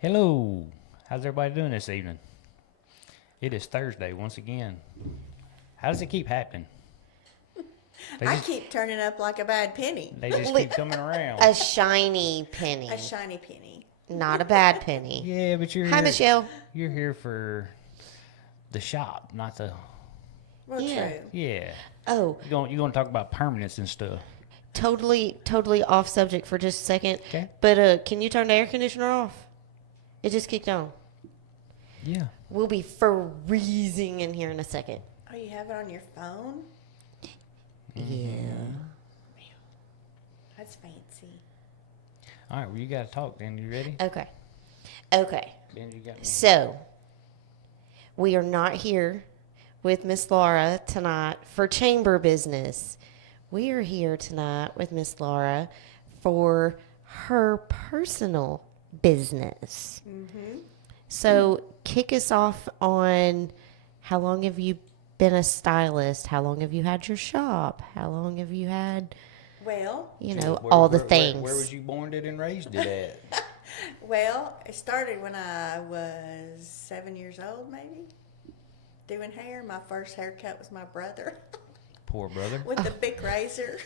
Hello. How's everybody doing this evening? It is Thursday once again. How does it keep happening? I keep turning up like a bad penny. They just keep coming around. A shiny penny. A shiny penny. Not a bad penny. Yeah, but you're Hi, here, Michelle. You're here for the shop, not the. Well, Yeah. true. Yeah. Oh, You're gonna talk about permanence and stuff. totally off subject for just a second. Okay. But can you turn the air conditioner off? It just kicked on. Yeah. We'll be freezing in here in a second. Oh, you have it on your phone? Yeah. That's fancy. All right. Well, you got to talk. Then you ready? Okay. Ben, you got me. So, we are not here with Miss Laura tonight for chamber business. We are here tonight with Miss Laura for her personal business. So, kick us off on how long have you been a stylist? How long have you had your shop? How long have you had, Well, all the things? Where was you born, did, and raised it at? it started when I was 7 years old, maybe. Doing hair. My first haircut was my brother Poor brother. with the big razor.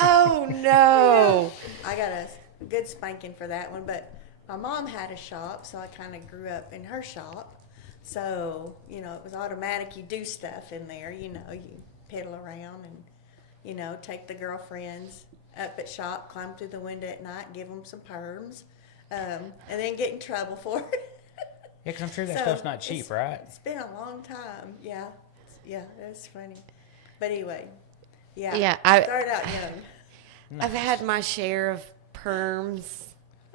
Oh, no. I got a good spanking for that one, but my mom had a shop, so I kind of grew up in her shop. So, it was automatic. You do stuff in there, you pedal around and, take the girlfriends up at shop, climb through the window at night, give them some perms, and then get in trouble for it. Yeah, 'cause I'm sure that So, stuff's not cheap, it's- right? It's been a long time. Yeah. Yeah, that's funny. But anyway, yeah. Yeah, I- started out young. I've had my share of perms.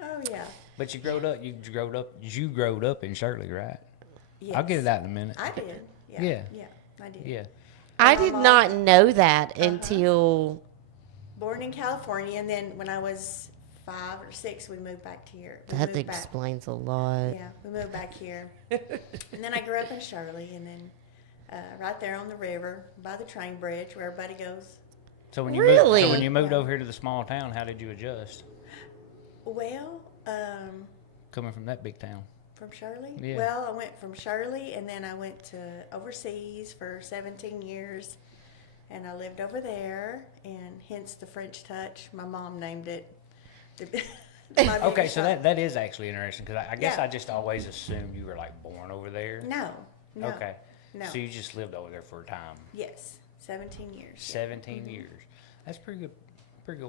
Oh, yeah. But you growed up in Shirley, right? Yes. I'll get it out in a minute. I did. Yeah. Yeah. Yeah, I did. Yeah. I My did mom- not know that until Born in California, and then when I was 5 or 6, we moved back to here. We that moved back. explains a lot. Yeah, we moved back here. And then I grew up in Shirley, and then right there on the river by the train bridge where everybody goes. So when you Really? moved, over here to the small town, how did you adjust? Well, Coming from that big town. from Shirley? Yeah. Well, I went from Shirley, and then I went to overseas for 17 years, and I lived over there, and hence the French touch. My mom named it. My Okay, baby so shop. that is actually interesting because I guess Yeah. I just always assumed you were like born over there. No. Okay. No. So you just lived over there for a time. Yes, 17 years. 17 years. That's pretty good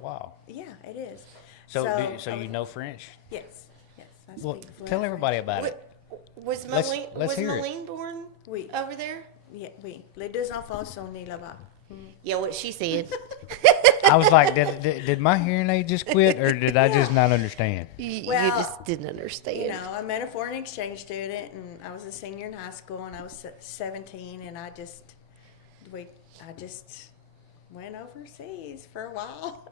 while. Yeah, it is. So I you was- know French? Yes, yes. I Well, speak fluent tell everybody French. about it. Was Let's- Malene, let's was hear it. Malene born Oui, over there? yeah, oui. Les deux enfants sont nés là-bas. Yeah, what she said. I was like, did my hearing aid just quit or did I just not understand? You Well, just didn't understand. I met a foreign exchange student, and I was a senior in high school, and I was 17, and I just went overseas for a while.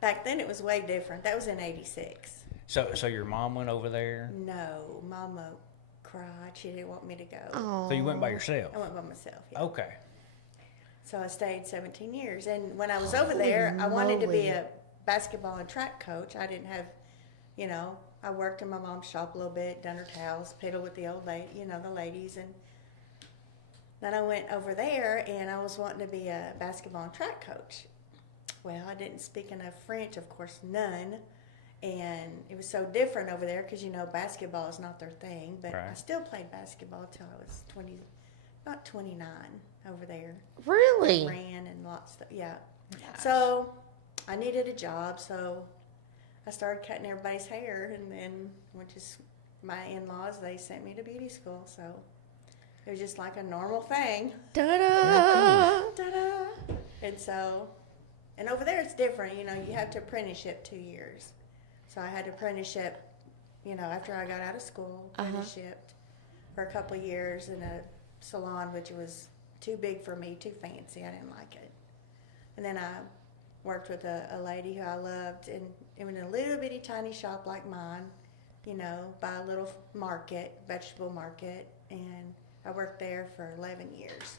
Back then, it was way different. That was in '86. So your mom went over there? No, Mama cried. She didn't want me to go. Oh. So you went by yourself? I went by myself. Yeah. Okay. So I stayed 17 years. And when I was over there, I wanted to be moly. a basketball and track coach. I didn't have, I worked in my mom's shop a little bit, done her towels, pedaled with the old lady, the ladies. And then I went over there and I was wanting to be a basketball and track coach. Well, I didn't speak enough French, of course, none. And it was so different over there because, basketball is not their thing. But I Right. still played basketball till I was about 29 over there. Really? Ran and lots of stuff. Yeah. So I needed a job, so I started cutting everybody's hair, and then my in-laws, they sent me to beauty school. So it was just like a normal thing. Ta-da! Ta-da! And over there it's different. You have to apprenticeship 2 years. So I had to apprenticeship, after I got out of school, apprenticeshiped for a couple of years in a salon, which was too big for me, too fancy. I didn't like it. And then I worked with a lady who I loved in a little bitty tiny shop like mine, by a little vegetable market. And I worked there for 11 years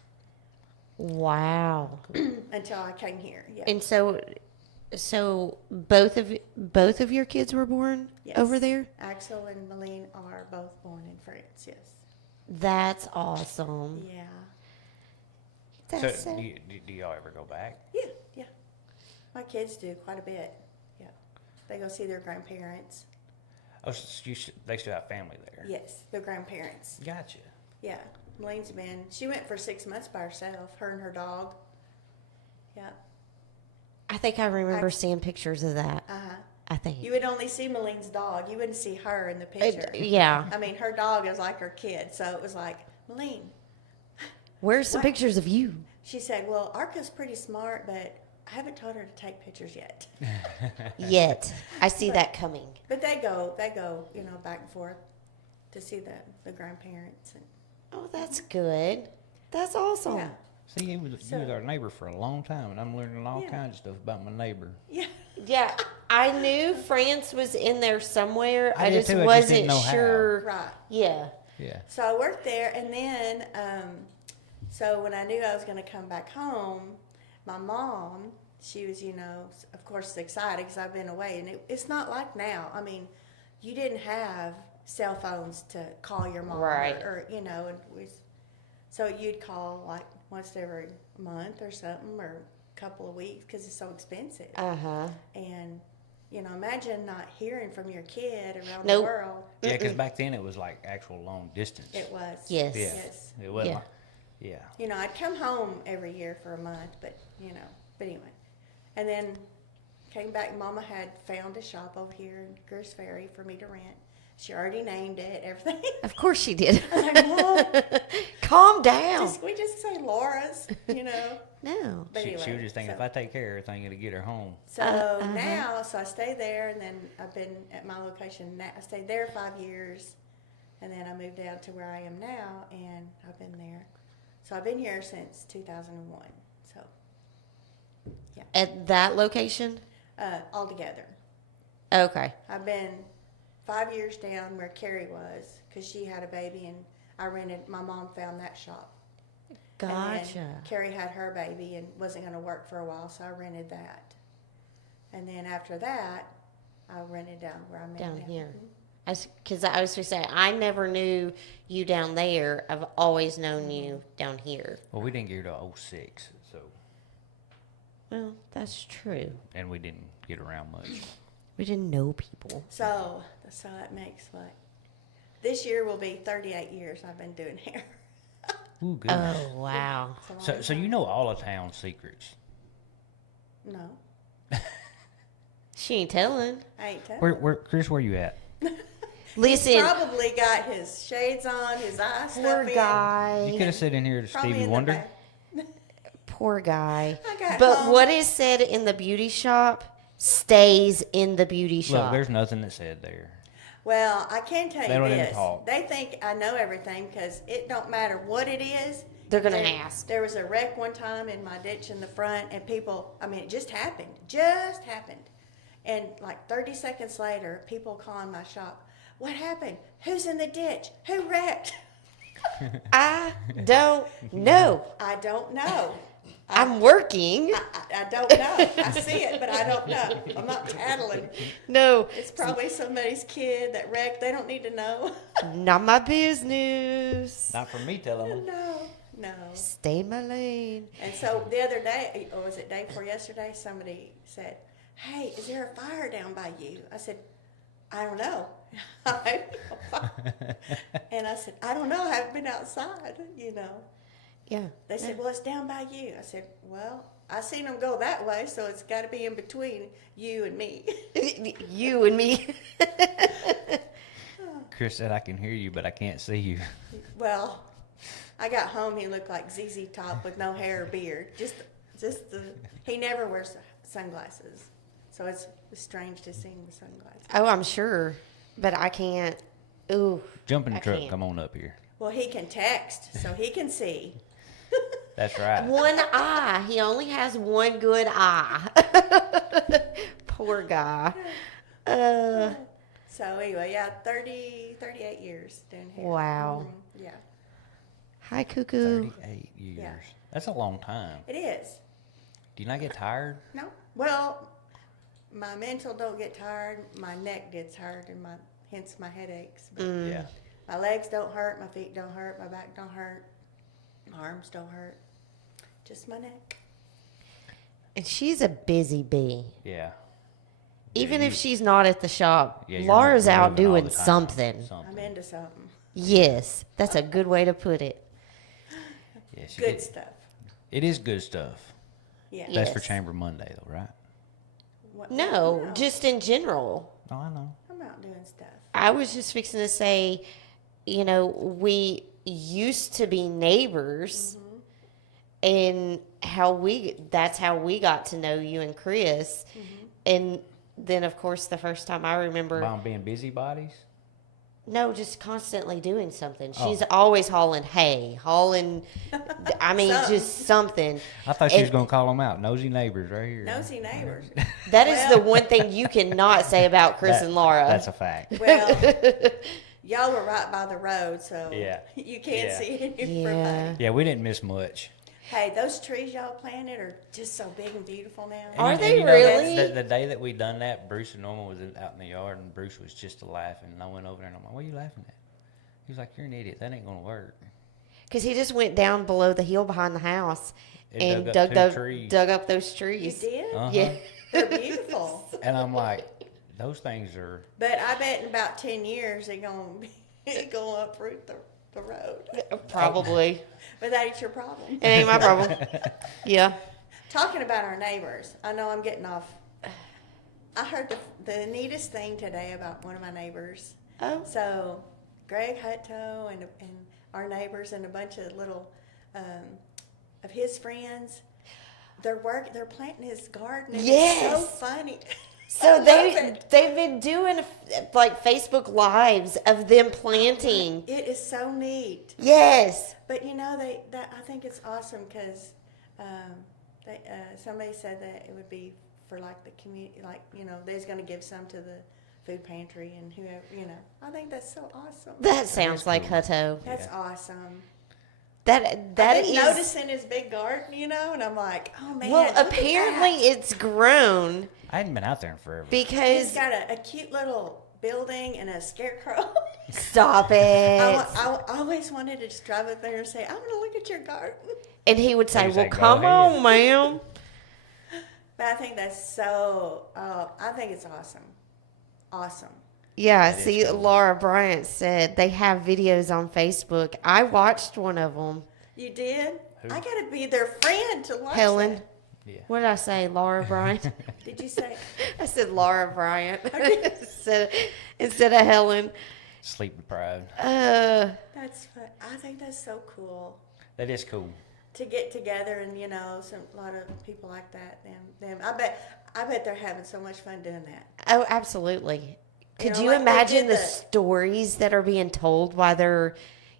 Wow. until I came here. Yeah. And so So both of your kids were born Yes. over there? Axel and Malene are both born in France. Yes. That's awesome. Yeah. That's So do y'all ever go back? Yeah. Yeah. My kids do quite a bit. Yeah. They go see their grandparents. Oh, so they still have family there. Yes, their grandparents. Gotcha. Yeah. Malene's been. She went for 6 months by herself. Her and her dog. Yeah. I think I remember seeing pictures of that. Uh huh. I think. You would only see Malene's dog. You wouldn't see her in the picture. Yeah. I mean, her dog is like her kid, so it was like, Malene. Where's some What? pictures of you? She said, "Well, Arca's pretty smart, but I haven't taught her to take pictures yet." Yet. I see that coming. But they go, back and forth to see the grandparents. And, Oh, that's good. That's awesome. yeah, See, you was So- our neighbor for a long time, and I'm learning all Yeah. kinds of stuff about my neighbor. yeah. Yeah, I knew France was in there somewhere. I I did just too, I just wasn't didn't know how. sure. Right. Yeah. Yeah. So I worked there, and then, so when I knew I was going to come back home, my mom, she was, of course, excited because I've been away, and it's not like now. I mean, you didn't have cell phones to call your mom, Right. or so you'd call like once every month or something, or a couple of weeks because it's so expensive. Uh-huh. And imagine not hearing from your kid around Nope. the world. Yeah, because back then it was like actual long distance. It was. Yes. Yeah. Yes. It wasn't Yeah. like, yeah. I'd come home every year for a month, but anyway. And then came back. Mama had found a shop over here in Greers Ferry for me to rent. She already named it, everything. Of course she did. I was like, Mom, Calm down. we just say Laura's, No. But She anyway, was just thinking, so- if I take care of everything, it'll get her home. So now, I stay there, and then I've been at my location. I stayed there 5 years, and then I moved down to where I am now, and I've been there. So I've been here since 2001. So At that location? altogether, Okay. I've been 5 years down where Carrie was because she had a baby, and I rented. My mom found that shop. And Gotcha. then Carrie had her baby and wasn't going to work for a while, so I rented that. And then after that, I rented down where I'm at Down now. here. Because I was going to say, I never knew you down there. I've always known you down here. Well, we didn't get her to 06, so, Well, that's true. and we didn't get around much. We didn't know people. So that makes this year will be 38 years I've been doing hair. Ooh, goodness. Oh, wow. It's a long So you time. know all of town's secrets. No, She ain't telling. I ain't telling. Chris, where you at? Listen, Probably got his shades on, his eyes poor stuff in. You guy. could have sit in here to Probably Stevie in the Wonder. back. Poor guy. I got But home. what is said in the beauty shop stays in the beauty Look, shop. there's nothing that said there. Well, I can tell They you don't even this. talk. They think I know everything because it don't matter what it is. They're gonna There- ask. There was a wreck one time in my ditch in the front, and people, it just happened. And like 30 seconds later, people calling my shop. What happened? Who's in the ditch? Who wrecked? I don't know. I don't know. I'm working. I don't know. I see it, but I don't know. I'm not tattling. No, It's probably somebody's kid that wrecked. They don't need to know. not my business. Not for me telling them. No. Stay in my lane. And so the other day, or was it day before yesterday, somebody said, "Hey, is there a fire down by you?" I said, "I don't know." And I said, "I don't know. I haven't been outside, Yeah. They said, "Well, it's down by you." I said, "Well, I seen them go that way, so it's got to be in between you and me." You and me. Chris said, I can hear you, but I can't see you. Well, I got home. He looked like ZZ Top with no hair or beard. He never wears sunglasses, so it's strange to see him with sunglasses. Oh, I'm sure. But I can't. Ooh. Jump in the I truck. can't. Come on up here. Well, he can text, so he can see. That's right. One eye. He only has one good eye. Poor guy. So anyway, yeah, 38 years doing hair. Wow. Yeah, Hi, Cuckoo. 38 years. Yeah. That's a long time. it is. Do you not get tired? No, well, my mental don't get tired. My neck gets hurt, and hence my headaches. But Yeah. my legs don't hurt. My feet don't hurt. My back don't hurt. My arms don't hurt. Just my neck. And she's a busy bee. Yeah. Even you- if she's not at the shop, Yeah, you're Laura's moving out all doing the time. something. I'm into something. Yes, that's a good way to put it. Yeah, she Good get- stuff. It is good stuff. Yeah. Yeah. That's for Yes. Chamber Monday, though, right? What- No, just in general. Oh, I know. I'm out doing stuff. I was just fixing to say, you know, we used to be neighbors, and that's how we got to know you and Chris. And then, of course, the first time I remember, About being busybodies? no, just constantly doing something. Oh. She's always hauling hay, I mean, Something. just something. I thought she was And- going to call them out. Nosy neighbors right here. Nosy neighbors. That is the Well- one thing you cannot say about Chris That- and Laura. That's a fact. Well, y'all were right by the road, so Yeah. you can't Yeah. see it in Yeah. front of you. Yeah, we didn't miss much. Hey, those trees y'all planted are just so big and beautiful now. Are And they you know, really? The day that we done that, Bruce and Norma was out in the yard, and Bruce was just laughing. And I went over there, and I'm like, what are you laughing at? He was like, you're an idiot. That ain't going to work. Because he just went down below the hill behind the house It and dug up two trees. dug up those You trees. did? Uh-huh. Yeah. They're beautiful. And I'm like, those things are, But I bet in about 10 years they're going to uproot the road. Probably. But that ain't your problem. It ain't my problem. Yeah. Talking about our neighbors, I know I'm getting off. I heard the neatest thing today about one of my neighbors. Oh. So, Greg Hutto and our neighbors and a bunch of little of his friends, they're planting his garden. And Yes. It's so funny. I So love it. they've been doing like Facebook lives of them planting. It is so neat. Yes. But you know, I think it's awesome because somebody said that it would be for like the community, like they's going to give some to the food pantry and whoever. I think that's so awesome. That sounds like cool. Hutto. That's awesome. That I've is been noticing his big garden, and I'm like, oh man. well. look at Apparently, that. it's grown I hadn't been out there in forever. He's because got a cute little building and a scarecrow. stop it. I always wanted to just drive up there and say, I'm going to look at your garden. And he would say, He'd "Well, say, "Go come ahead." on, ma'am." But I think that's so, I think it's awesome. Awesome. Yeah, That is see, cool. Laura Bryant said they have videos on Facebook. I watched one of them. You did? Who? I got to be their friend to watch Helen. that. Yeah. What did I say, Laura Bryant? Did you say? I said Laura Bryant instead of Helen. Sleep deprived. That's fun. I think that's so cool That is cool. to get together and a lot of people like that. Them. I bet they're having so much fun doing that. Oh, absolutely. Could know, you like they imagine did the stories that are being told while they're,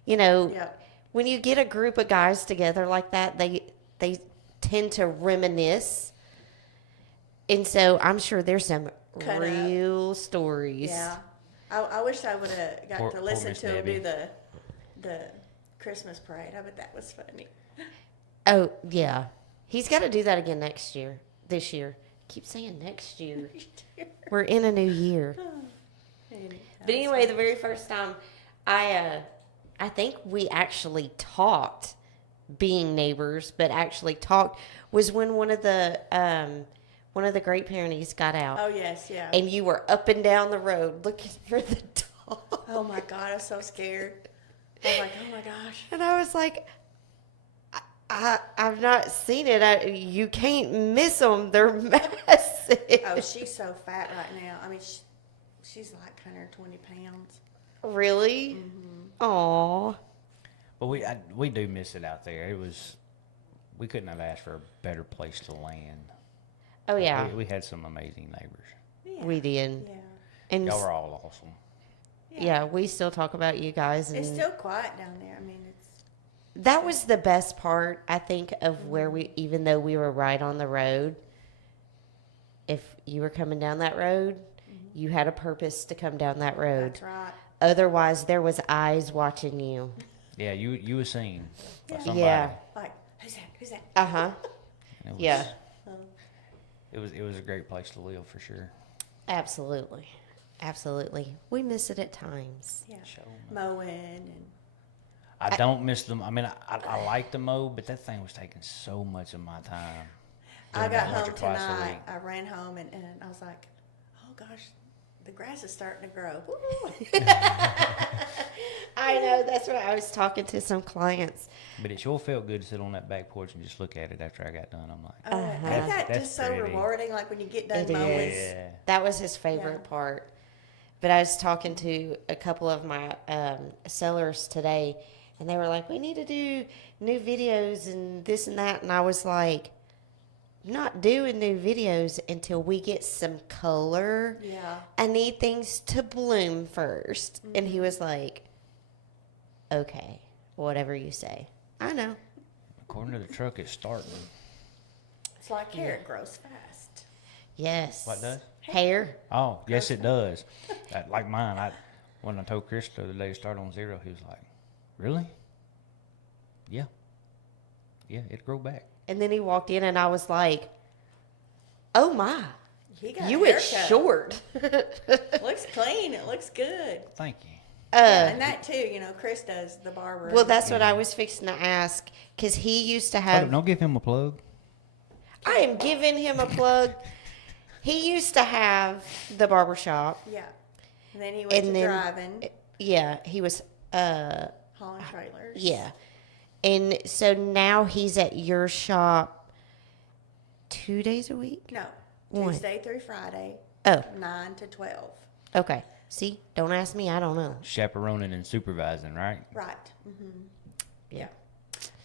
Yep. when you get a group of guys together like that, they tend to reminisce. And so I'm sure there's some Cut up. real stories. Yeah. I wish I would have got Poor to listen Miss to him Debbie. do the Christmas parade. I bet that was funny. Oh, yeah. He's got to do that again this year. Keep saying next year. We're in a new year. But anyway, the very first time I think we actually talked, being neighbors, but actually talked was when one of the great parenties got out, Oh yes, yeah. and you were up and down the road looking for the dog. Oh my God, I was so scared. I'm like, oh my gosh. And I was like, I've not seen it. You can't miss them. They're massive. Oh, she's so fat right now. I mean, she's like 120 pounds. Really? Aw. But we do miss it out there. We couldn't have asked for a better place to land. Oh, yeah. We had some amazing neighbors. Yeah. We did. Yeah. And Y'all were all awesome. yeah, we still talk about you guys. And It's still quiet down there. I mean, that was the best part, I think, of where even though we were right on the road, if you were coming down that road, you had a purpose to come down that road. that's right. Otherwise, there was eyes watching you. Yeah, you were seen by Yeah. somebody. Yeah. Like, who's that? Who's that? Uh-huh. And it was- Yeah. It was a great place to live for sure. Absolutely. Absolutely. We miss it at times. Yeah. Show Mowing and I don't miss them. I mean, I like the mow, but that thing was taking so much of my time. I doing got that once home or twice a tonight. week. I ran home and I was like, oh gosh, the grass is starting to grow. Woo. I know. That's what I was talking to some clients. But it sure felt good to sit on that back porch and just look at it after I got done. I'm like, Ain't that That's just so pretty. rewarding? Like when you get done It mowing. is. yeah. That was his favorite Yeah. part. But I was talking to a couple of my sellers today, and they were like, we need to do new videos and this and that. And I was like, not doing new videos until we get some color. Yeah. I need things to bloom 1st. And he was like, okay, whatever you say. I know. According to the truck, it's starting. It's like hair, it grows fast. Yes. What does? Hair. Oh, yes, it does. Like mine, when I told Chris the other day to start on 0, he was like, really? Yeah. Yeah, it'd grow back. And then he walked in, and I was like, oh my, He got you a it's haircut. short. Looks clean. It looks good. Thank you. Yeah, and that too, Chris does the barber. Well, that's what I was fixing to ask, because he used to Hold up, have. don't give him a plug. I am giving him a plug. He used to have the barber shop. Yeah. And then he went And to then- driving, Yeah, he was. hauling trailers. Yeah, and so now he's at your shop 2 days a week. No, One. Tuesday through Friday, Oh, 9 to 12. okay. See, don't ask me. I don't know. Chaperoning and supervising, right? Right. Mm-hmm. Yeah.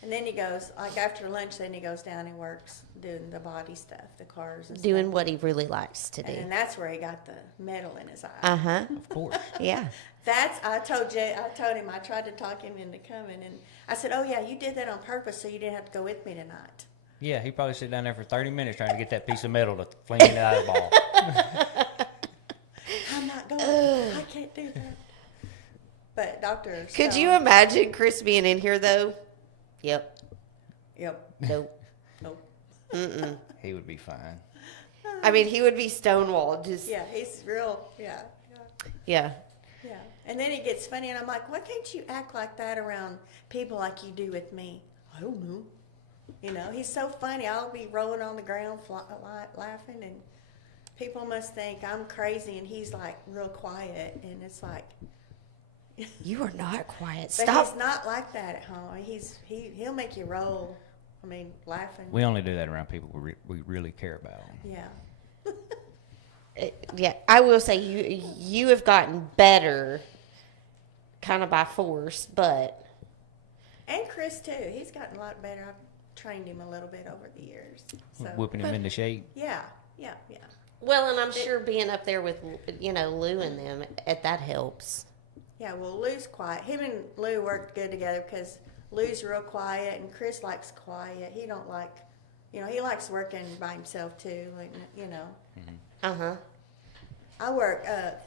And then he goes, like after lunch, then he goes down and works doing the body stuff, the cars and Doing stuff. what he really likes to And do. then that's where he got the metal in his eye. Uh huh. Of course. Yeah. I told him, I tried to talk him into coming, and I said, oh yeah, you did that on purpose so you didn't have to go with me tonight. Yeah, he probably sit down there for 30 minutes trying to get that piece of metal to fling in the eyeball. I'm not going, I can't do that. But Dr. Could Stone- you imagine Chris being in here though? Yep. Yep. Nope. Nope. Mm-mm. He would be fine. I mean, he would be stonewalled. Just Yeah, he's real, yeah. yeah. Yeah. And then it gets funny, and I'm like, why can't you act like that around people like you do with me? I don't know. He's so funny. I'll be rolling on the ground laughing, and people must think I'm crazy, and he's like real quiet, and it's like, You are not quiet. but Stop. he's not like that at home. He'll make you roll. I mean, laughing. We only do that around people we really care about. Yeah. Yeah, I will say you have gotten better, kind of by force, but And Chris too. He's gotten a lot better. I've trained him a little bit over the years. So Whipping him into shape. yeah. well, and I'm sure being up there with Lou and them, that helps. Yeah, well, Lou's quiet. Him and Lou worked good together because Lou's real quiet and Chris likes quiet. He don't like, he likes working by himself too. Like, Uh huh.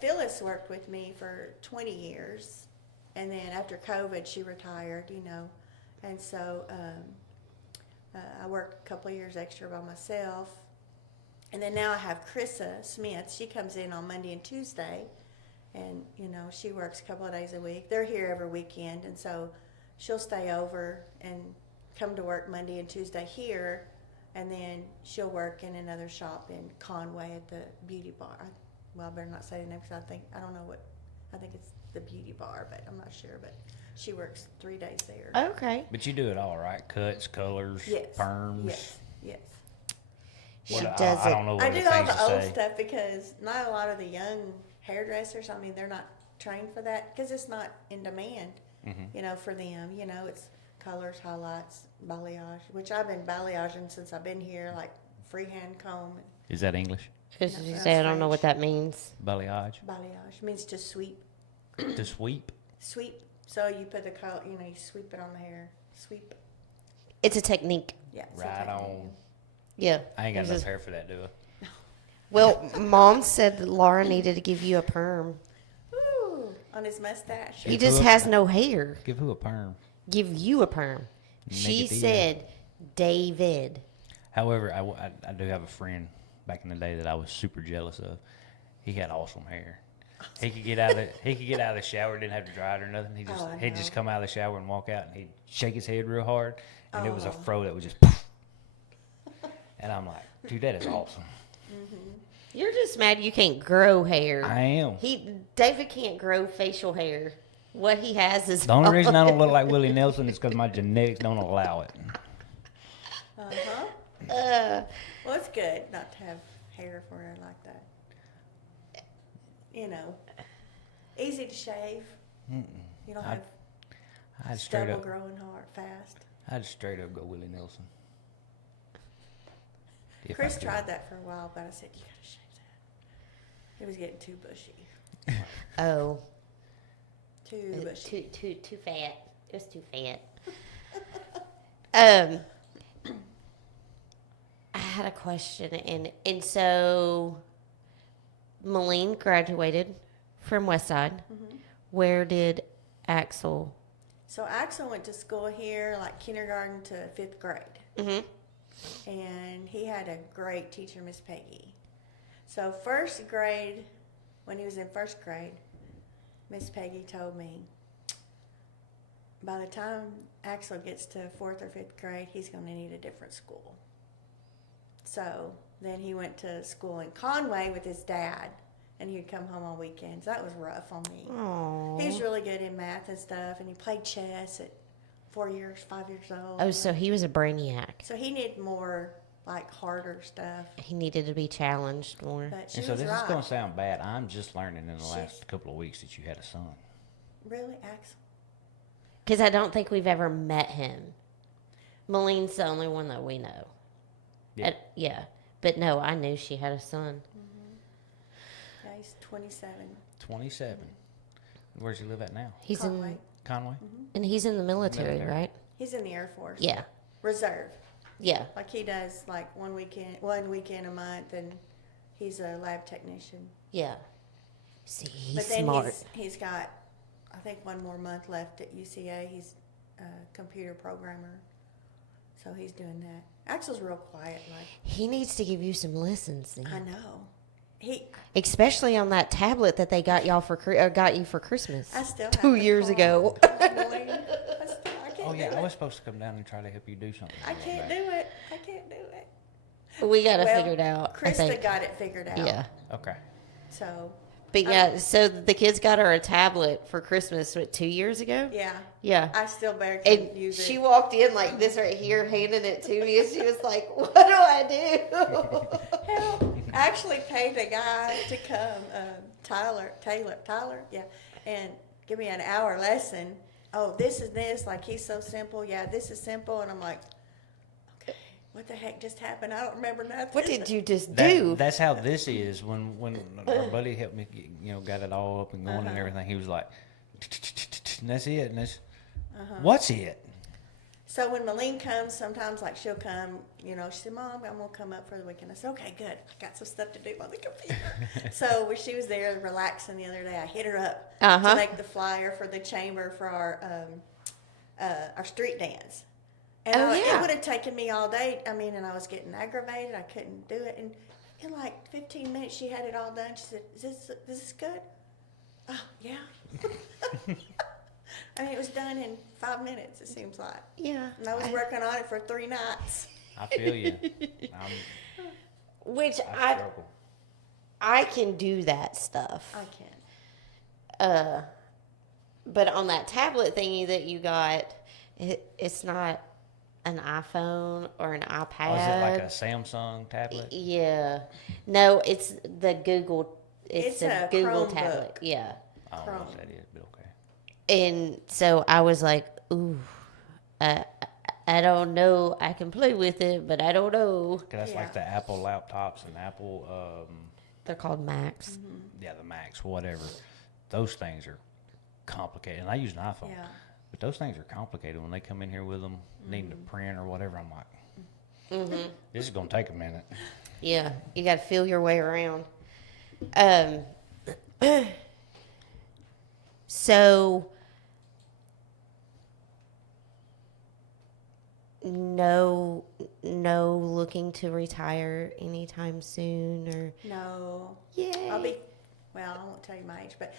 Phyllis worked with me for 20 years, and then after COVID, she retired. And so I worked a couple of years extra by myself, and then now I have Chrissa Smith. She comes in on Monday and Tuesday. And, she works a couple of days a week. They're here every weekend, and so she'll stay over and come to work Monday and Tuesday here, and then she'll work in another shop in Conway at the beauty bar. Well, I better not say the name because I don't know I think it's the beauty bar, but I'm not sure. But she works 3 days there. Okay. But you do it all, right? Cuts, colors, Yes. perms. Yes. She What- does I it. don't know what I other do all things the to old say. stuff because not a lot of the young hairdressers, they're not trained for that because it's not in demand, for them. It's colors, highlights, balayage, which I've been balayaging since I've been here, like freehand comb. Is that English? Just No, you that's say I don't know French. what that means. Balayage? Balayage means to sweep. To sweep? Sweep. So you put the color, you sweep it on the hair. Sweep. It's a technique. Yeah. it's a Right technique. on. Yeah. I ain't got It's enough just- hair for that, do I? Well, Mom said that Laura needed to give you a perm. Ooh, on his mustache. He just has no hair. Give who a perm? Give you a perm. She Negative. said, David. However, I do have a friend back in the day that I was super jealous of. He had awesome hair. He could get out of the shower, didn't have to dry it or nothing. He'd just come out of the shower and walk out, and he'd shake his head real hard, and it was a fro that would just poof. And I'm like, dude, that is awesome. You're just mad you can't grow hair. I am. David can't grow facial hair. What he has is The only reason I don't look like Willie Nelson is because my genetics don't allow it. Well, it's good not to have hair for her like that. You know, easy to shave. You don't have I'd straight stubble up, growing hard fast. I'd straight up go Willie Nelson. If I Chris could. tried that for a while, but I said, you gotta shave that. It was getting too bushy. oh, Too bushy. too fat. It was too fat. I had a question, and so Malene graduated from Westside. Where did Axel? So Axel went to school here, like kindergarten to 5th grade. And he had a great teacher, Miss Peggy. So 1st grade, when he was in 1st grade, Miss Peggy told me, by the time Axel gets to 4th or 5th grade, he's going to need a different school. So then he went to school in Conway with his dad, and he'd come home on weekends. That was rough on me. Aww. He was really good in math and stuff, and he played chess at 5 years old. Oh, so he was a brainiac. So he needed more, like, harder stuff. He needed to be challenged more. But she And so was this right. is going to sound bad. I'm just learning in the last couple of weeks that you had a son. Really, Axel? Because I don't think we've ever met him. Malene's the only one that we know. Yeah. Yeah. But no, I knew she had a son. Yeah, he's 27. 27. Where's he live at now? He's Conway. Conway? and he's in the military, Military. right? He's in the Air Force. Yeah. Reserve. Yeah. Like he does, like one weekend a month, and he's a lab technician. Yeah. See, he's But then smart. he's got, I think, 1 more month left at UCA. He's a computer programmer, so he's doing that. Axel's real quiet, like He needs to give you some lessons then. I know. He, Especially on that tablet that they got y'all for got you for Christmas. I still have 2 to years call. ago. I can't Oh, yeah. do I it. was supposed to come down and try to help you do something. I a while can't back. do it. I can't do it. We got to Well, figure it out. I Krista think. got it figured out. Yeah. Okay. So, But yeah, so the kids got her a tablet for Christmas, 2 years ago? yeah. Yeah. I still better can And use it. she walked in like this right here, handing it to me, and she was like, "What do I do?" Hell, I actually paid a guy to come, Tyler, yeah, and give me an hour lesson. Oh, this is this, like he's so simple. Yeah, this is simple, and I'm like, okay, what the heck just happened? I don't remember nothing. What did you just do? That's how this is. When our buddy helped me, got it all up and going and everything, he was like, and that's it. And that's, what's it? So when Malene comes, sometimes like she'll come, she said, Mom, I'm gonna come up for the weekend. I said, okay, good. I got some stuff to do on the computer. So when she was there relaxing the other day, I hit her up to make the flyer for the chamber for our street dance. And it would have taken me all day. I mean, and I was getting aggravated. I couldn't do it. And in like 15 minutes, she had it all done. She said, is this good? Oh, yeah. I mean, it was done in 5 minutes, it seems like. Yeah. And I was working on it for 3 nights. I feel you. Which I struggle. I can do that stuff. I can. But on that tablet thingy that you got, it's not an iPhone or an iPad. Oh, is it like a Samsung tablet? Yeah. No, it's the Google. It's a Google Chromebook. tablet. Yeah. I don't know what that is, but okay. And so I was like, ooh, I don't know. I can play with it, but I don't know. 'Cause that's like the Apple laptops and Apple, They're called Macs. yeah, the Macs, whatever. Those things are complicated. And I use an iPhone. Yeah. But those things are complicated when they come in here with them, needing to print or whatever. I'm like, this is going to take a minute. Yeah, you got to feel your way around. So no looking to retire anytime soon, or No. Yay. Well, I won't tell you my age, but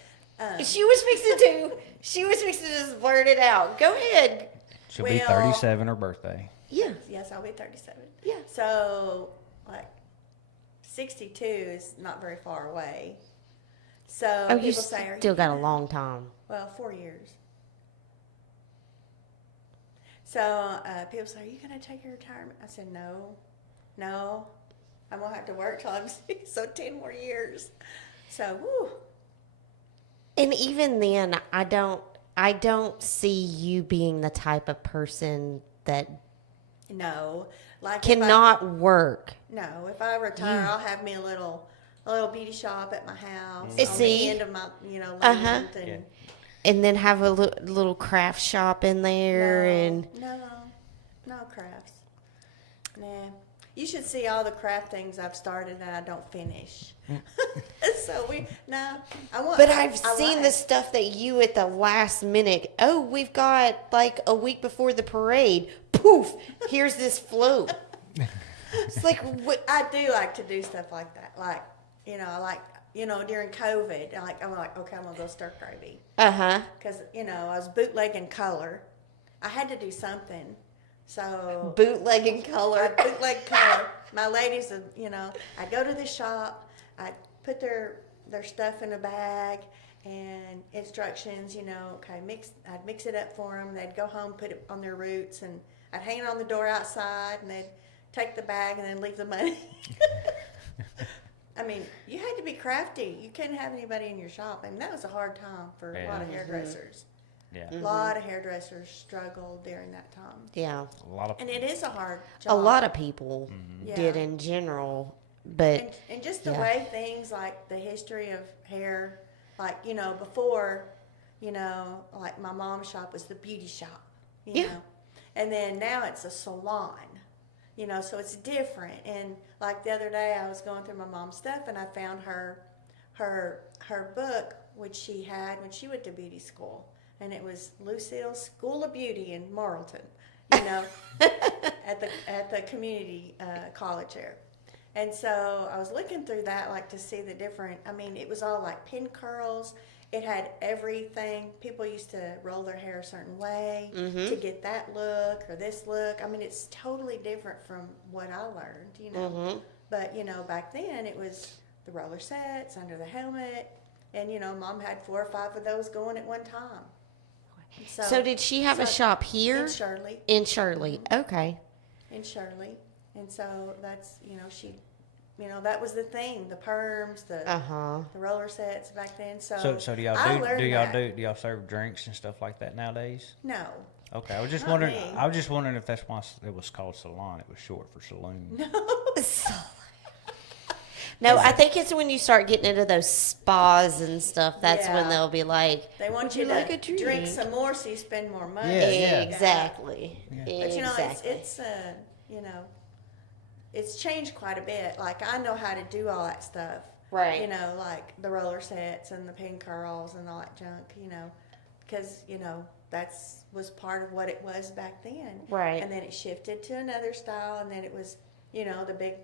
she was fixing to just blurt it out. Go ahead. She'll be Well- 37 her birthday. Yeah. yes, I'll be 37. Yeah. So, like, 62 is not very far away. So, Oh, you people say, are still you got a gonna-" long time. Well, 4 years. So, people say, are you going to take your retirement? I said, no. I'm going to have to work till I'm 60, so 10 more years. So, whew. And even then, I don't see you being the type of person that No. Like cannot work. If I retire, I'll have me a little beauty shop at my house. On See? the end of my, Uh-huh. land. And Yeah. And then have a little craft shop in there, and no crafts. Nah. You should see all the craft things I've started that I don't finish. So but I've I seen like- the stuff that you at the last minute. Oh, we've got like a week before the parade. Poof! Here's this float. It's like what? I do like to do stuff like that. Like, during COVID, I'm like, okay, I'm gonna go stir gravy. Because, I was bootlegging color. I had to do something. So Bootleg in color. I bootleg color. My ladies, I'd go to the shop, I'd put their stuff in a bag and instructions, okay, I'd mix it up for them. They'd go home, put it on their roots, and I'd hang it on the door outside, and they'd take the bag and then leave the money. I mean, you had to be crafty. You couldn't have anybody in your shop. I mean, that was a hard time for a lot of hairdressers. Yeah. A lot of hairdressers struggled during that time. Yeah, A lot of And it is a hard job. a lot of people Yeah. did in general, but And just the yeah. way things, like the history of hair, like, before, like my mom's shop was the beauty shop, Yeah. know. And then now it's a salon, so it's different. And like the other day I was going through my mom's stuff and I found her book, which she had when she went to beauty school. And it was Lucille's School of Beauty in Morrilton, at the community college there. And so I was looking through that, like, to see the different, it was all like pin curls. It had everything. People used to roll their hair a certain way to get that look or this look. It's totally different from what I learned, But, back then it was the roller sets under the helmet. And, Mom had 4 or 5 of those going at one time. so did she have a shop here In Shirley. in Shirley? Okay. In Shirley. And so that's, she, that was the thing, the perms, the roller sets back then. So do y'all I do learned that. do y'all serve drinks and stuff like that nowadays? No. Okay, I was just Not wondering. me. I was just wondering if that's why it was called salon. It was short for saloon. No, I think it's when you start getting into those spas and stuff. That's when Yeah. they'll be like, They want "Would you to like a drink some more so you spend more money. Yeah. Exactly. Yeah. But Exactly. it's it's changed quite a bit. Like, I know how to do all that stuff. Right. Like the roller sets and the pin curls and all that junk, because, that's was part of what it was back then. Right. And then it shifted to another style, and then it was, the big,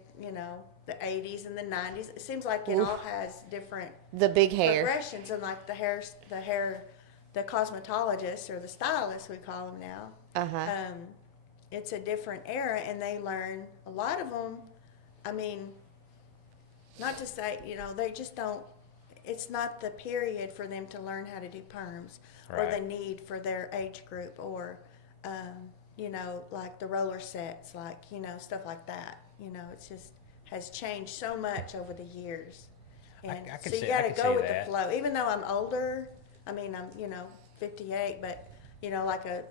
the 80s and the 90s. It seems like it all has different The big hair. progressions, and like the cosmetologist or the stylist, we call them now. It's a different era, and they learn, a lot of them, not to say, they just don't, it's not the period for them to learn how to do perms or the Right. need for their age group or, like the roller sets, like, stuff like that. It's just has changed so much over the years. And I can so you see- I got to can go see with that. the flow. Even though I'm older, I'm, 58, but, like a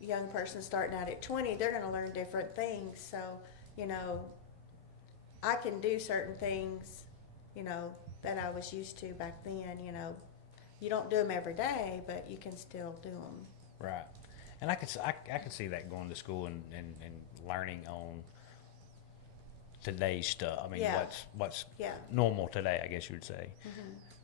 young person starting out at 20, they're going to learn different things. So, I can do certain things, that I was used to back then. You don't do them every day, but you can still do them. Right. And I could see that going to school and learning on today's stuff. Yeah. What's Yeah. normal today, I guess you would say.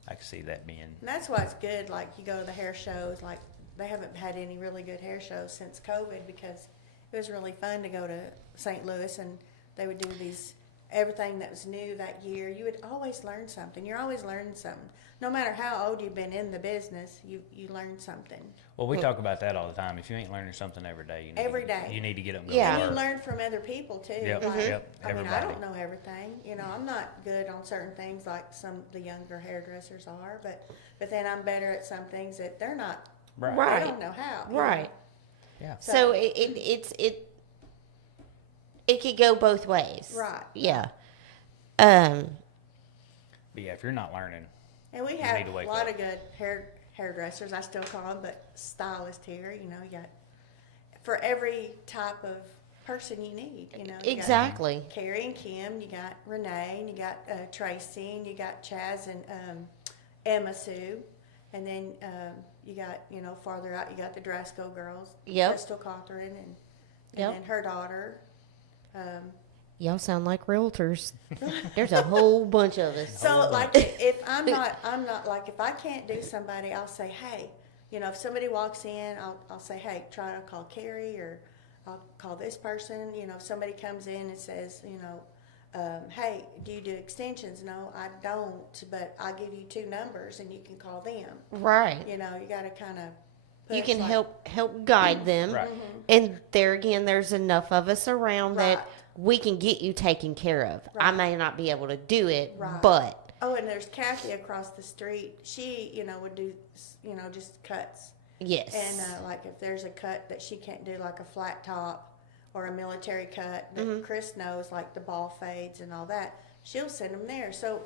I could see that being. And that's why it's good. Like, you go to the hair shows, like, they haven't had any really good hair shows since COVID because it was really fun to go to St. Louis, and they would do everything that was new that year. You would always learn something. You're always learning something. No matter how old you've been in the business, you learn something. Well, we talk about that all the time. If you ain't learning something every day, Every day. you need to get up and go Yeah. to And you work. learn from other people too. Yep, Like, yep, I mean, I everybody. don't know everything. You know, I'm not good on certain things like some of the younger hairdressers are, but then I'm better at some things that they're not. Right. Right. They don't know how. you know. Right. Yeah. So it could go both ways. Right. Yeah. But yeah, if you're not learning, And we need have to a wake lot up. of good hairdressers. I still call them, but stylists here. You know, you got for every type of person you need. You know, you got Exactly. Carrie and Kim. You got Renee, and you got Tracy, and you got Chaz and Emma Sue, and then you got farther out you got the Drasco girls. Yep. Crystal Cawthorn and Yep. then her daughter. Y'all sound like realtors. There's a whole bunch of us. So like if I'm not like if I can't do somebody, I'll say, hey, if somebody walks in, I'll say, hey, try to call Carrie or I'll call this person. If somebody comes in and says, hey, do you do extensions? No, I don't, but I'll give you 2 numbers and you can call them. Right. You got to kind of. You can help guide them. Right. And there again, there's enough of us around that Right. we can get you taken care of. I Right. may not be able to do it, Right. but Oh, and there's Kathy across the street. She, would do, just cuts. yes. And like if there's a cut that she can't do, like a flat top or a military cut that Mm-hmm. Chris knows, like the ball fades and all that, she'll send them there. So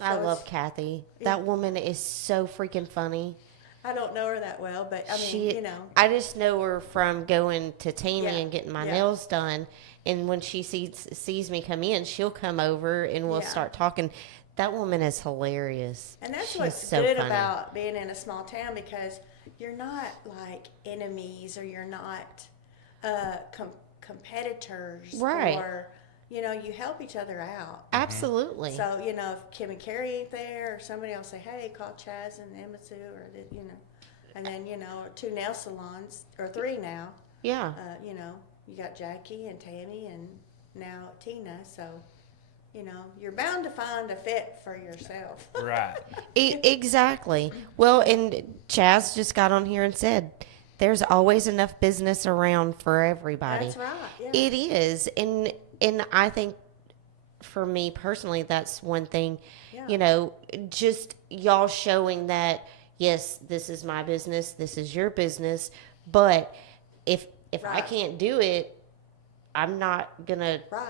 I so love it's- Kathy. That woman is so freaking funny. I don't know her that well, but I mean, She, I just know her from going to Tammy Yeah, and getting my yeah. nails done. And when she sees me come in, she'll come over and we'll Yeah. start talking. That woman is hilarious. And that's She's what's so good funny. about being in a small town, because you're not like enemies or you're not competitors, Right. Or you help each other out. Absolutely. So, if Kim and Carrie ain't there, or somebody else say, hey, call Chaz and Emma Sue, or, and then, 2 nail salons, or 3 now, yeah. you got Jackie and Tammy and now Tina. So, you're bound to find a fit for yourself. right. Exactly. Well, and Chaz just got on here and said, there's always enough business around for everybody. That's right. Yeah. It is. And I think for me personally, that's one thing, Yeah. just y'all showing that, yes, this is my business, this is your business. But if I Right. can't do it, I'm not going to Right.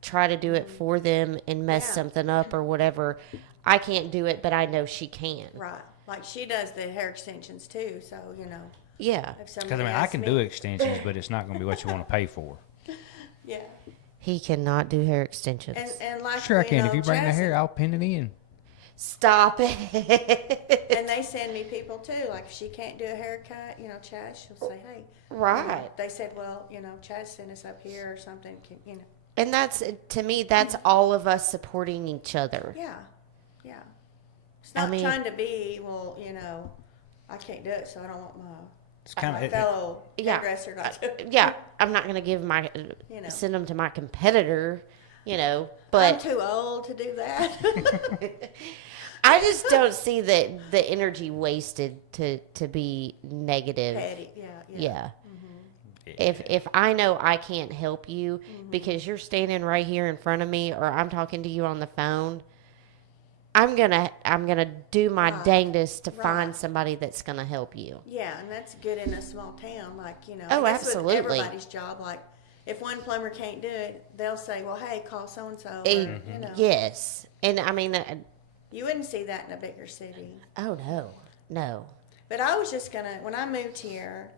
try to do it for them and mess Yeah. something up or whatever. I can't do it, but I know she can. Right. Like she does the hair extensions too. So, Yeah. if Because somebody I asks can me, do extensions, but it's not going to be what you want to pay for. Yeah. He cannot do hair extensions. And like, Sure, I can. If you bring the Chaz- hair, I'll pin it in. Stop it. And they send me people too. Like if she can't do a haircut, Chaz, she'll say, hey. Right. They said, well, Chaz sent us up here or something. And that's, to me, that's all of us supporting each other. Yeah. Yeah. It's I not mean- trying to be, well, I can't do it, so I don't want It's my kind of fellow Yeah. hairdresser not to. Yeah, I'm not going to give send them to my competitor, I'm but too old to do that. I just don't see the energy wasted to be negative. Petty. Yeah. Yeah. If I know I can't help you because you're standing right here in front of me or I'm talking to you on the phone, I'm gonna do my Right. dangest to Right. find somebody that's gonna help you. Yeah, and that's good in a small town. Like, Oh, that's absolutely. With everybody's job. Like, if one plumber can't do it, they'll say, well, hey, call so-and-so. Yes, and I mean, You wouldn't see that in a bigger city. oh no, But I was just going to, when I moved here,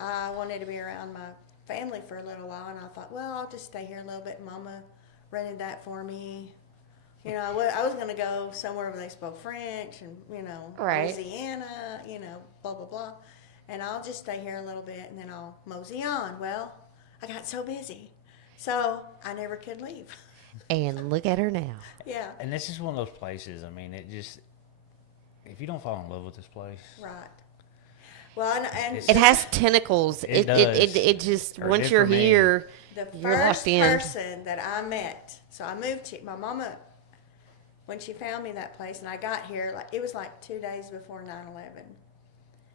I wanted to be around my family for a little while. And I thought, well, I'll just stay here a little bit. Mama rented that for me. I was going to go somewhere where they spoke French and, Right. Louisiana, blah, blah, blah. And I'll just stay here a little bit and then I'll mosey on. Well, I got so busy. So I never could leave. and look at her now. Yeah. And this is one of those places. I mean, it just if you don't fall in love with this place, Right. Well, and It has tentacles. It It does. just Or once did you're for me. here, the you're locked first in. person that I met, so I moved to my mama when she found me that place, and I got here like it was like 2 days before 9/11,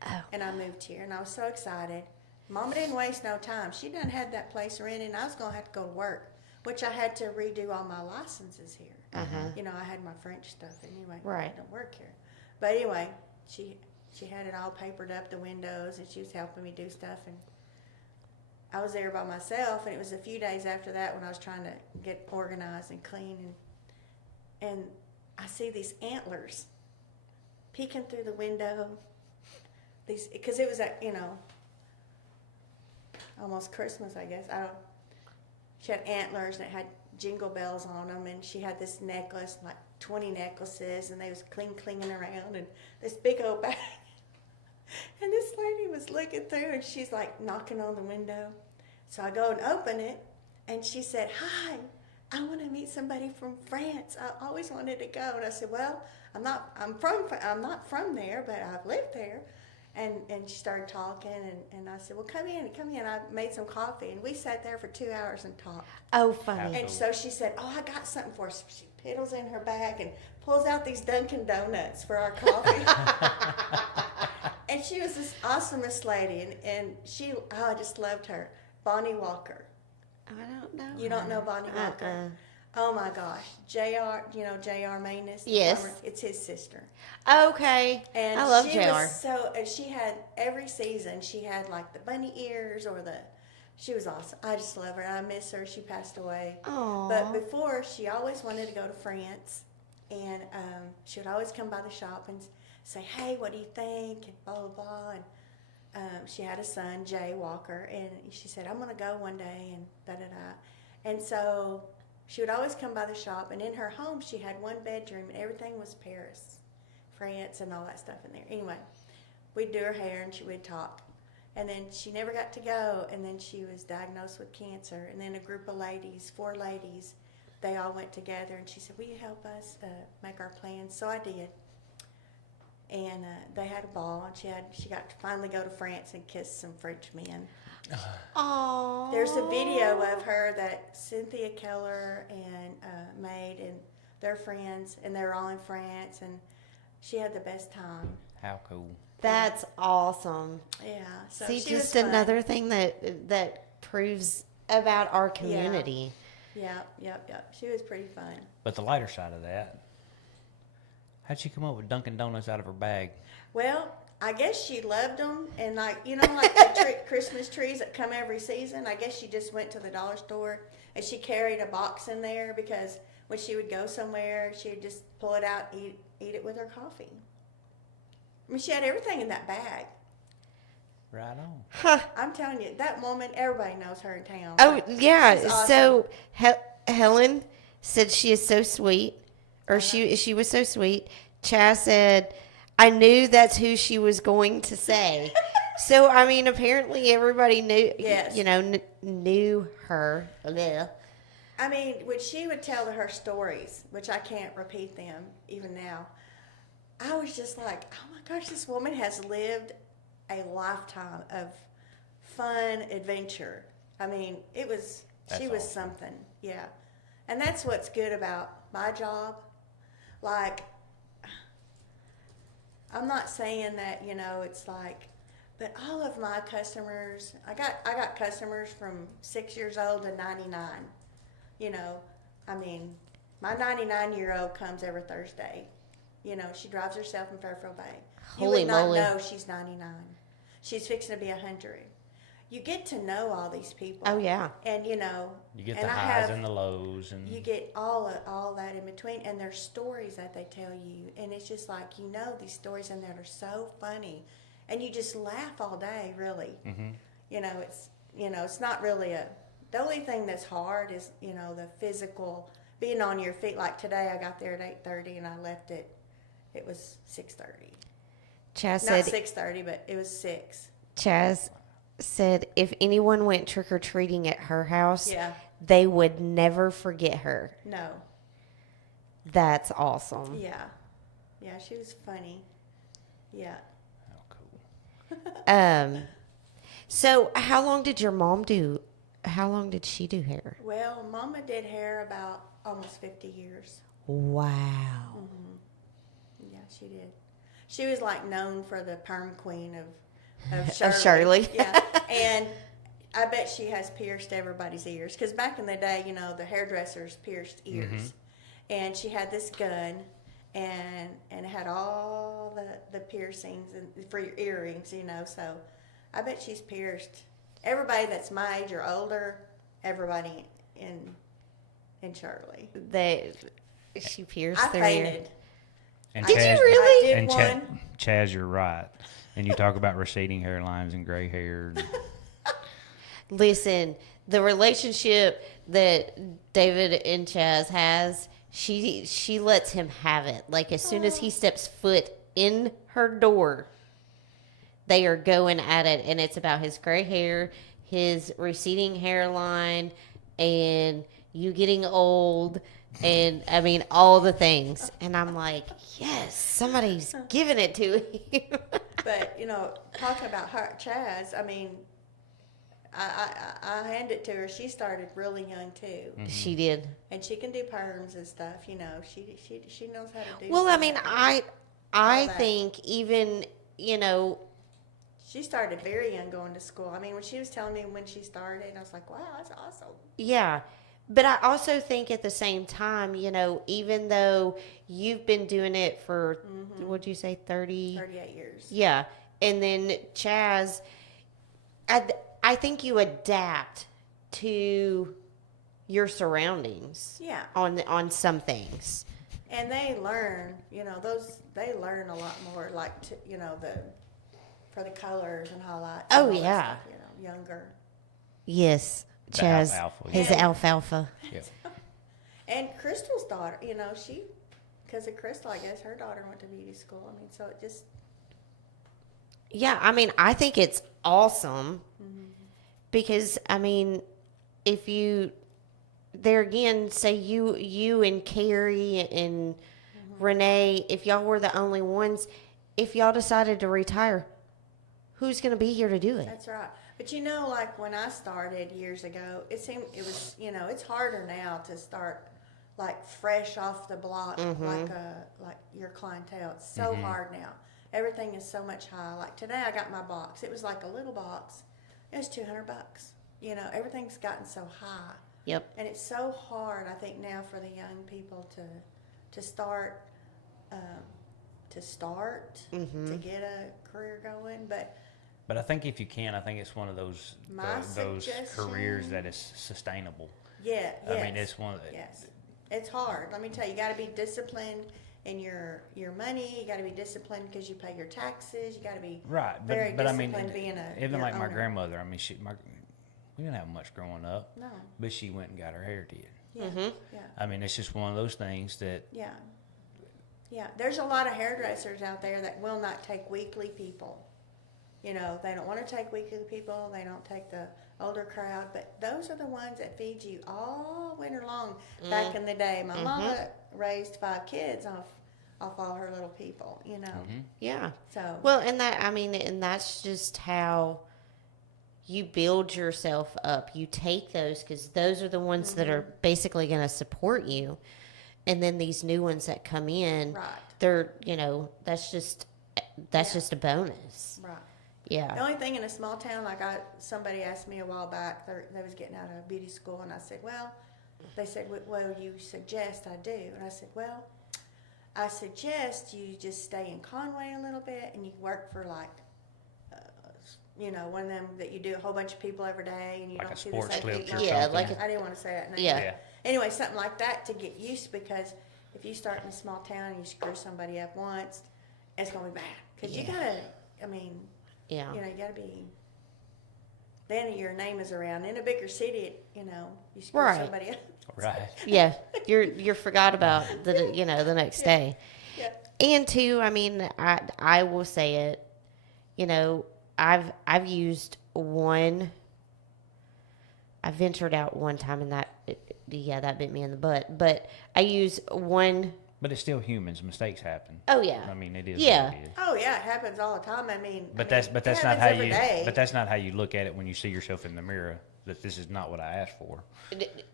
Oh. and I moved here, and I was so excited. Mama didn't waste no time. She done had that place rented, and I was gonna have to go to work, which I had to redo all my licenses here. You know, I had my French stuff anyway. Right. I don't work here, but anyway, she had it all papered up, the windows, and she was helping me do stuff, and I was there by myself, and it was a few days after that when I was trying to get organized and clean, and I see these antlers peeking through the window. These, because it was almost Christmas, I guess. I don't. She had antlers and it had jingle bells on them, and she had this necklace, like 20 necklaces, and they was clinging around, and this big old bag. And this lady was looking through, and she's like knocking on the window. So I go and open it, and she said, "Hi, I want to meet somebody from France. I always wanted to go." And I said, "Well, I'm not from there, but I've lived there." And she started talking, and I said, "Well, come in. I made some coffee, and we sat there for 2 hours and talked. Oh, funny. And so she said, "Oh, I got something for us." She piddles in her bag and pulls out these Dunkin' Donuts for our coffee. And she was this awesomest lady, and I just loved her. Bonnie Walker. I don't know. You don't know Bonnie Walker? Oh my gosh. J.R., J.R. Manus? Yes. It's his sister. Okay. And I love she JR. was she had every season, she had like the bunny ears she was awesome. I just love her. I miss her. She passed away. Aww. But before, she always wanted to go to France, and she would always come by the shop and say, "Hey, what do you think?" and blah, blah, blah. And she had a son, Jay Walker, and she said, "I'm going to go one day," and da-da-da. And so she would always come by the shop, and in her home, she had one bedroom, and everything was Paris, France, and all that stuff in there. Anyway, we'd do her hair, and we'd talk. And then she never got to go, and then she was diagnosed with cancer. And then a group of ladies, 4 ladies, they all went together, and she said, "Will you help us make our plans?" So I did. And they had a ball, and she got to finally go to France and kiss some French men. Aww. There's a video of her that Cynthia Keller and made, and they're friends, and they're all in France, and she had the best time. How cool. That's awesome. Yeah. So See, she was just fun. another thing that proves about our community. Yep. She was pretty fun. But the lighter side of that, how'd she come up with Dunkin' Donuts out of her bag? Well, I guess she loved them, and like the Christmas trees that come every season. I guess she just went to the dollar store and she carried a box in there because when she would go somewhere, she would just pull it out, eat it with her coffee. I mean, she had everything in that bag. Right on. I'm telling you, that woman, everybody knows her in town. Oh, yeah. She's awesome. So Helen said she is so sweet, or she was so sweet. Chaz said, "I knew that's who she was going to say." So, I mean, apparently everybody knew, Yes. knew her. Yeah. I mean, when she would tell her stories, which I can't repeat them even now, I was just like, oh my gosh, this woman has lived a lifetime of fun adventure. I mean, she was awesome. something. Yeah. And that's what's good about my job. Like, I'm not saying that, it's like, but all of my customers, I got customers from 6 years old to 99. I mean, my 99-year-old comes every Thursday. She drives herself in Fairfield Bay. Holy you would not moly. know she's 99. She's fixing to be 100. You get to know all these people. Oh, yeah. And, You get and the I highs have- and the lows, and you get all that in between, and there's stories that they tell you, and it's just like these stories in there are so funny, and you just laugh all day, really. It's not really the only thing that's hard is the physical being on your feet. Like today, I got there at 8:30 and I left it was 6:30. Chaz Not said 6:30, but it was 6. Chaz said if anyone went trick or treating at her house, Yeah. they would never forget her. No. That's awesome. Yeah. Yeah, she was funny. Yeah. how cool. So how long did your mom do? How long did she do hair? Well, Mama did hair about almost 50 years. Wow. Yeah, she did. She was like known for the perm queen of Of Shirley. Shirley. Yeah, and I bet she has pierced everybody's ears because back in the day, the hairdressers pierced ears, and she had this gun, and it had all the piercings and for your earrings, So I bet she's pierced everybody that's my age or older. Everybody in Shirley. She pierced I their ear. fainted. And Did you Chaz- really? I did And one. Chaz, you're right. And you talk about receding hairlines and gray hair. Listen, the relationship that David and Chaz has, she lets him have it. Like as soon as he steps foot in her door, they are going at it, and it's about his gray hair, his receding hairline, and you getting old, and I mean all the things. And I'm like, yes, somebody's giving it to him. But talking about her, Chaz, I mean, I hand it to her. She started really young too, She did. and she can do perms and stuff. She knows how to do. Well, I some mean, of that. I All that. think even She started very young going to school. I mean, when she was telling me when she started, I was like, wow, that's awesome. yeah. But I also think at the same time, even though you've been doing it for, what'd you say, 38 years. Yeah. And then Chaz, I think you adapt to your surroundings Yeah. on some things. And they learn, they learn a lot more, like, for the colors and highlights. Oh, and all that yeah. stuff, younger. Yes. The Chaz, alfalfa, his yeah. alfalfa. Yep. And Crystal's daughter, because of Crystal, I guess her daughter went to beauty school. I mean, so it just, Yeah, I mean, I think it's awesome because, I mean, if you, there again, say you and Carrie and Renee, if y'all were the only ones, if y'all decided to retire, who's going to be here to do it? that's right. But like when I started years ago, it seemed it was, it's harder now to start like fresh off the block, like your clientele. It's so hard now. Everything is so much higher. Like today, I got my box. It was like a little box. It was $200. Everything's gotten so high, Yep. and it's so hard. I think now for the young people to start, to get a career going, But I think if you can, I think it's one of those My those suggestion- careers that is sustainable. yeah, yes. I mean, it's one of the, Yes, it's hard. Let me tell you, you got to be disciplined in your money. You got to be disciplined because you pay your taxes. You got to be right. very But I mean, disciplined being a even your like my owner. grandmother. I mean, we didn't have much growing up, No, but she went and got her hair did. yeah, yeah, I mean, it's just one of those things that yeah, yeah. There's a lot of hairdressers out there that will not take weekly people. They don't want to take weekly people. They don't take the older crowd, but those are the ones that feed you all winter long. Back in the day, my mama raised 5 kids off all her little people. Yeah. So Well, and that's just how you build yourself up. You take those because those are the ones that are basically going to support you. And then these new ones that come in, right, they're, that's just a bonus. right. The Yeah. only thing in a small town, like somebody asked me a while back, they was getting out of beauty school, and I said, well, they said, well, you suggest I do, and I said, well, I suggest you just stay in Conway a little bit, and you work for like, one of them that you do a whole bunch of people every day, and you Like don't a see the sports same clips people. or Yeah, something. like I didn't want to say that name. Yeah. Yeah. Anyway, something like that to get used, because if you start in a small town and you screw somebody up once, it's gonna be bad. Because you Yeah. gotta, I mean. Yeah. You gotta be. Then your name is around. In a bigger city, you screw Right. somebody up. right. Yeah. You're forgot about the next day. Yeah. And two, I mean, I will say it, I've used one. I ventured out one time, and that bit me in the butt. But I use one But it's still humans. Mistakes happen. Oh yeah. I mean, it is. Yeah. What it is. Oh yeah, it happens all the time. I mean, But I that's mean, it not happens how every you. day. But that's not how you look at it when you see yourself in the mirror. That this is not what I asked for.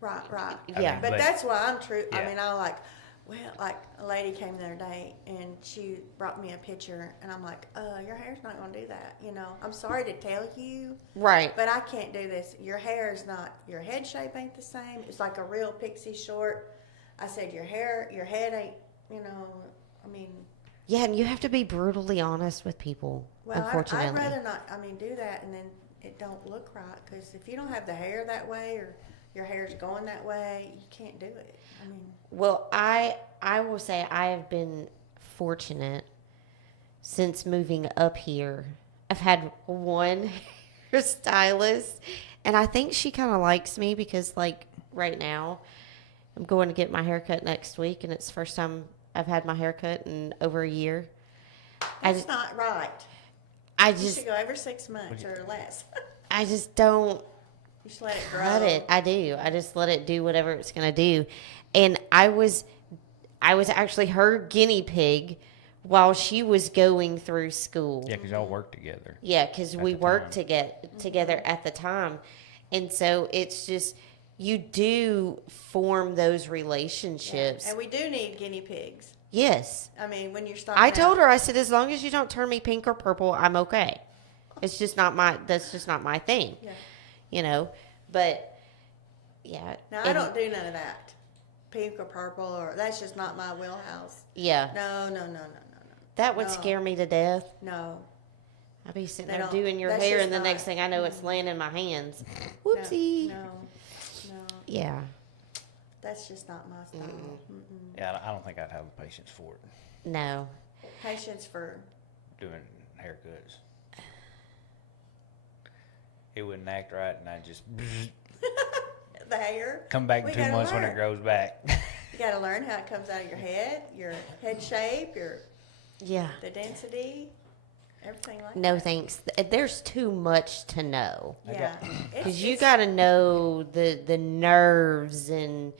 Right, right. Yeah. mean, But that's why I'm true. I Yeah. mean, I like, well, like a lady came the other day and she brought me a picture, and I'm like, your hair's not gonna do that. You know, I'm sorry to tell you, Right. but I can't do this. Your hair is not. Your head shape ain't the same. It's like a real pixie short. I said your head ain't. You know, I mean. Yeah, and you have to be brutally honest with people. Well, unfortunately. I'd rather not. I mean, do that and then it don't look right. Because if you don't have the hair that way, or your hair's going that way, you can't do it. I mean, Well, I will say I have been fortunate since moving up here. I've had one hairstylist, and I think she kind of likes me because, like, right now, I'm going to get my hair cut next week, and it's the first time I've had my hair cut in over a year. that's not right. I You just should go every 6 months or less. I just don't You should let it grow. cut it. I do. I just let it do whatever it's gonna do. And I was actually her guinea pig while she was going through school. Yeah, because y'all work together. Yeah, because we the worked time. together at the time, and so it's just you do form those Yeah. relationships. And we do need guinea pigs. Yes, I mean, when you're starting I told out. her. I said, as long as you don't turn me pink or purple, I'm okay. It's just not my. That's just not my thing. Yeah. You know, but yeah. Now, I don't do none of that. Pink or purple, or that's just not my wheelhouse. Yeah, No, no, no, no, no, that would no. scare me to death. no. I'd be sitting They there don't- doing your that's hair, just and the not- next thing I know, it's laying in my hands. No. Whoopsie. No. No. Yeah. That's just not my style. Mm-mm. Yeah, I don't think I'd have the patience for it. No. Patience for. Doing haircuts. It wouldn't act right, and I just The hair. come back We in 2 gotta months when it learn. grows back. You got to learn how it comes out of your head shape, Yeah. the density, everything like No that. thanks. There's too much to know. Yeah. Because you got to know the nerves and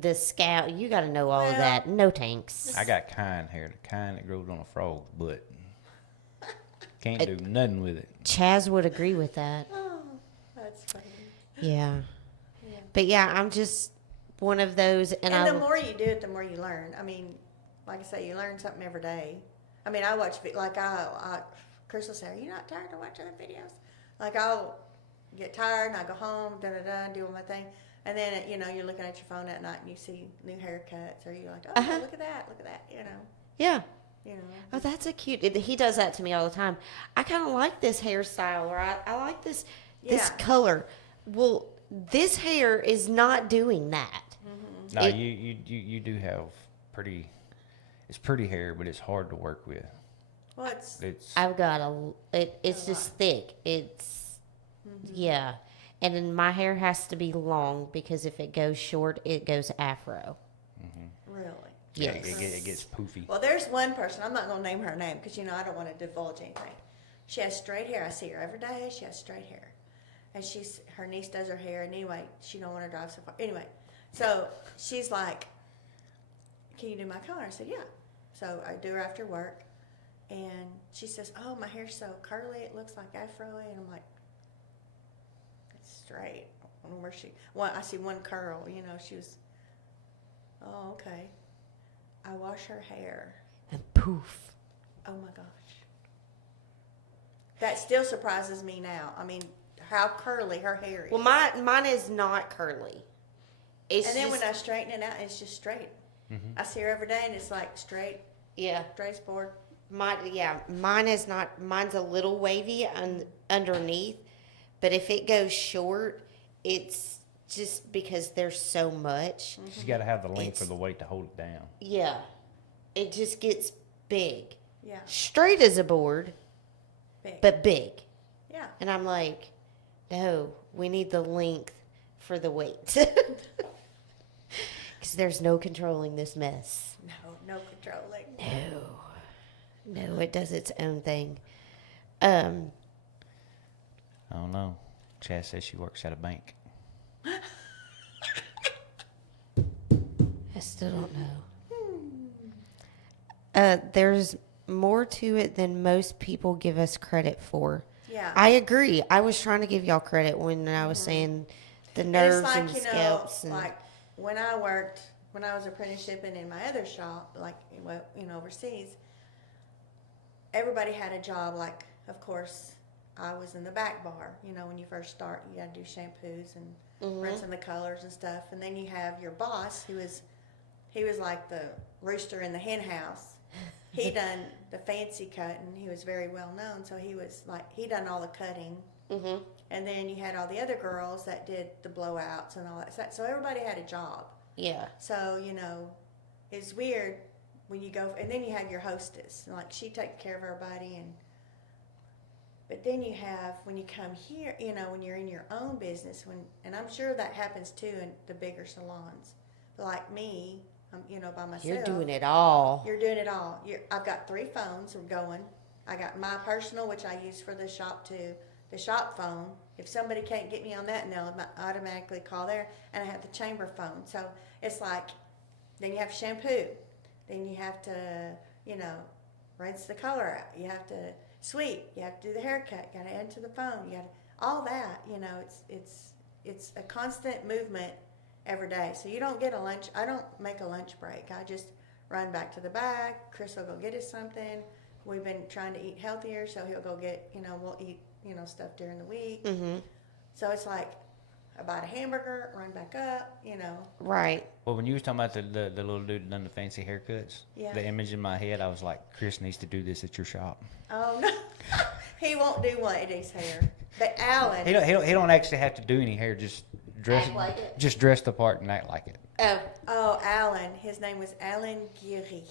the scalp. You got to know all of Well, that. No thanks. I got kind hair, the kind that grows on a frog's butt. Can't do nothing with it. Chaz would agree with that. Oh, that's funny. Yeah. Yeah. But yeah, I'm just one of those. And And I. the more you do it, the more you learn. I mean, like I say, you learn something every day. I mean, I watch, Chris will say, "Are you not tired to watch other videos?" Like, I'll get tired and I go home, do all my thing. And then, you're looking at your phone at night and you see new haircuts, or you're like, "Oh, Uh-huh. look at that, Yeah. you know. Oh, that's a cute. He does that to me all the time. I kind of like this hairstyle, or I like this Yeah. color. Well, this hair is not doing that. No, It- you do have it's pretty hair, but it's hard to work with. Well, it's I've got it's just thick. It's yeah, and then my hair has to be long because if it goes short, it goes afro. really. Yeah, Yes. it gets poofy. Well, there's one person, I'm not going to name her name because, I don't want to divulge anything. She has straight hair. I see her every day. She has straight hair. And her niece does her hair. And anyway, she don't want to drive so far. Anyway, so she's like, "Can you do my color?" I said, "Yeah." So I do her after work. And she says, "Oh, my hair's so curly. It looks like afro." And I'm like, "It's straight." I don't know where I see one curl, she was, "Oh, okay." I wash her hair. And poof. Oh my gosh. That still surprises me now. I mean, how curly her hair is. Well, mine is not curly. It's and then just, when I straighten it out, it's just straight. I see her every day and it's like straight, yeah. straight board. Mine is not. Mine's a little wavy underneath, but if it goes short, it's just because there's so much. She's got to have the length It's- or the weight to hold it down. Yeah, it just gets big. Yeah, Straight as a board, big. but big. Yeah. And I'm like, no, we need the length for the weight. Because there's no controlling this mess. No controlling. No, it does its own thing. I don't know. Chaz says she works at a bank. I still don't know. There's more to it than most people give us credit for. Yeah. I agree. I was trying to give y'all credit when I was saying the And nerves it's and, like, the you know, scalps. like when I was apprenticeshiping in my other shop, like, well, you know, overseas, everybody had a job. Like, of course, I was in the back bar. You know, when you first start, you got to do shampoos and rinsing the colors and stuff. And then you have your boss, he was like the rooster in the hen house. He done the fancy cutting. He was very well known, so he done all the cutting. Mm-hmm. And then you had all the other girls that did the blowouts and all that. So everybody had a job. Yeah. So, you know, it's weird when you go, and then you have your hostess. Like, she takes care of everybody. But then you have, when you come here, you know, when you're in your own business, and I'm sure that happens too in the bigger salons. But like me, I'm, you know, by myself. You're doing it all. You're doing it all. I've got 3 phones going. I got my personal, which I use for the shop too. The shop phone. If somebody can't get me on that, they'll automatically call there. And I have the chamber phone. So it's like, then you have shampoo. Then you have to, you know, rinse the color out. You have to sweep. You have to do the haircut. You got to enter the phone. You got to, all that. You know, it's a constant movement every day. So you don't get a lunch. I don't make a lunch break. I just run back to the back. Chris will go get us something. We've been trying to eat healthier, so he'll go get, you know, we'll eat, you know, stuff during the week. Mm-hmm. So it's like, I buy a hamburger, run back up, you know. Right. Well, when you was talking about the little dude that done the fancy haircuts, Yeah. the image in my head, I was like, Chris needs to do this at your shop. Oh, no. He won't do ladies' hair. But Alan. He don't actually have to do any hair. Just dress, Act like it. just dress the part and act like it. Oh, Alan. His name was Alan Geary.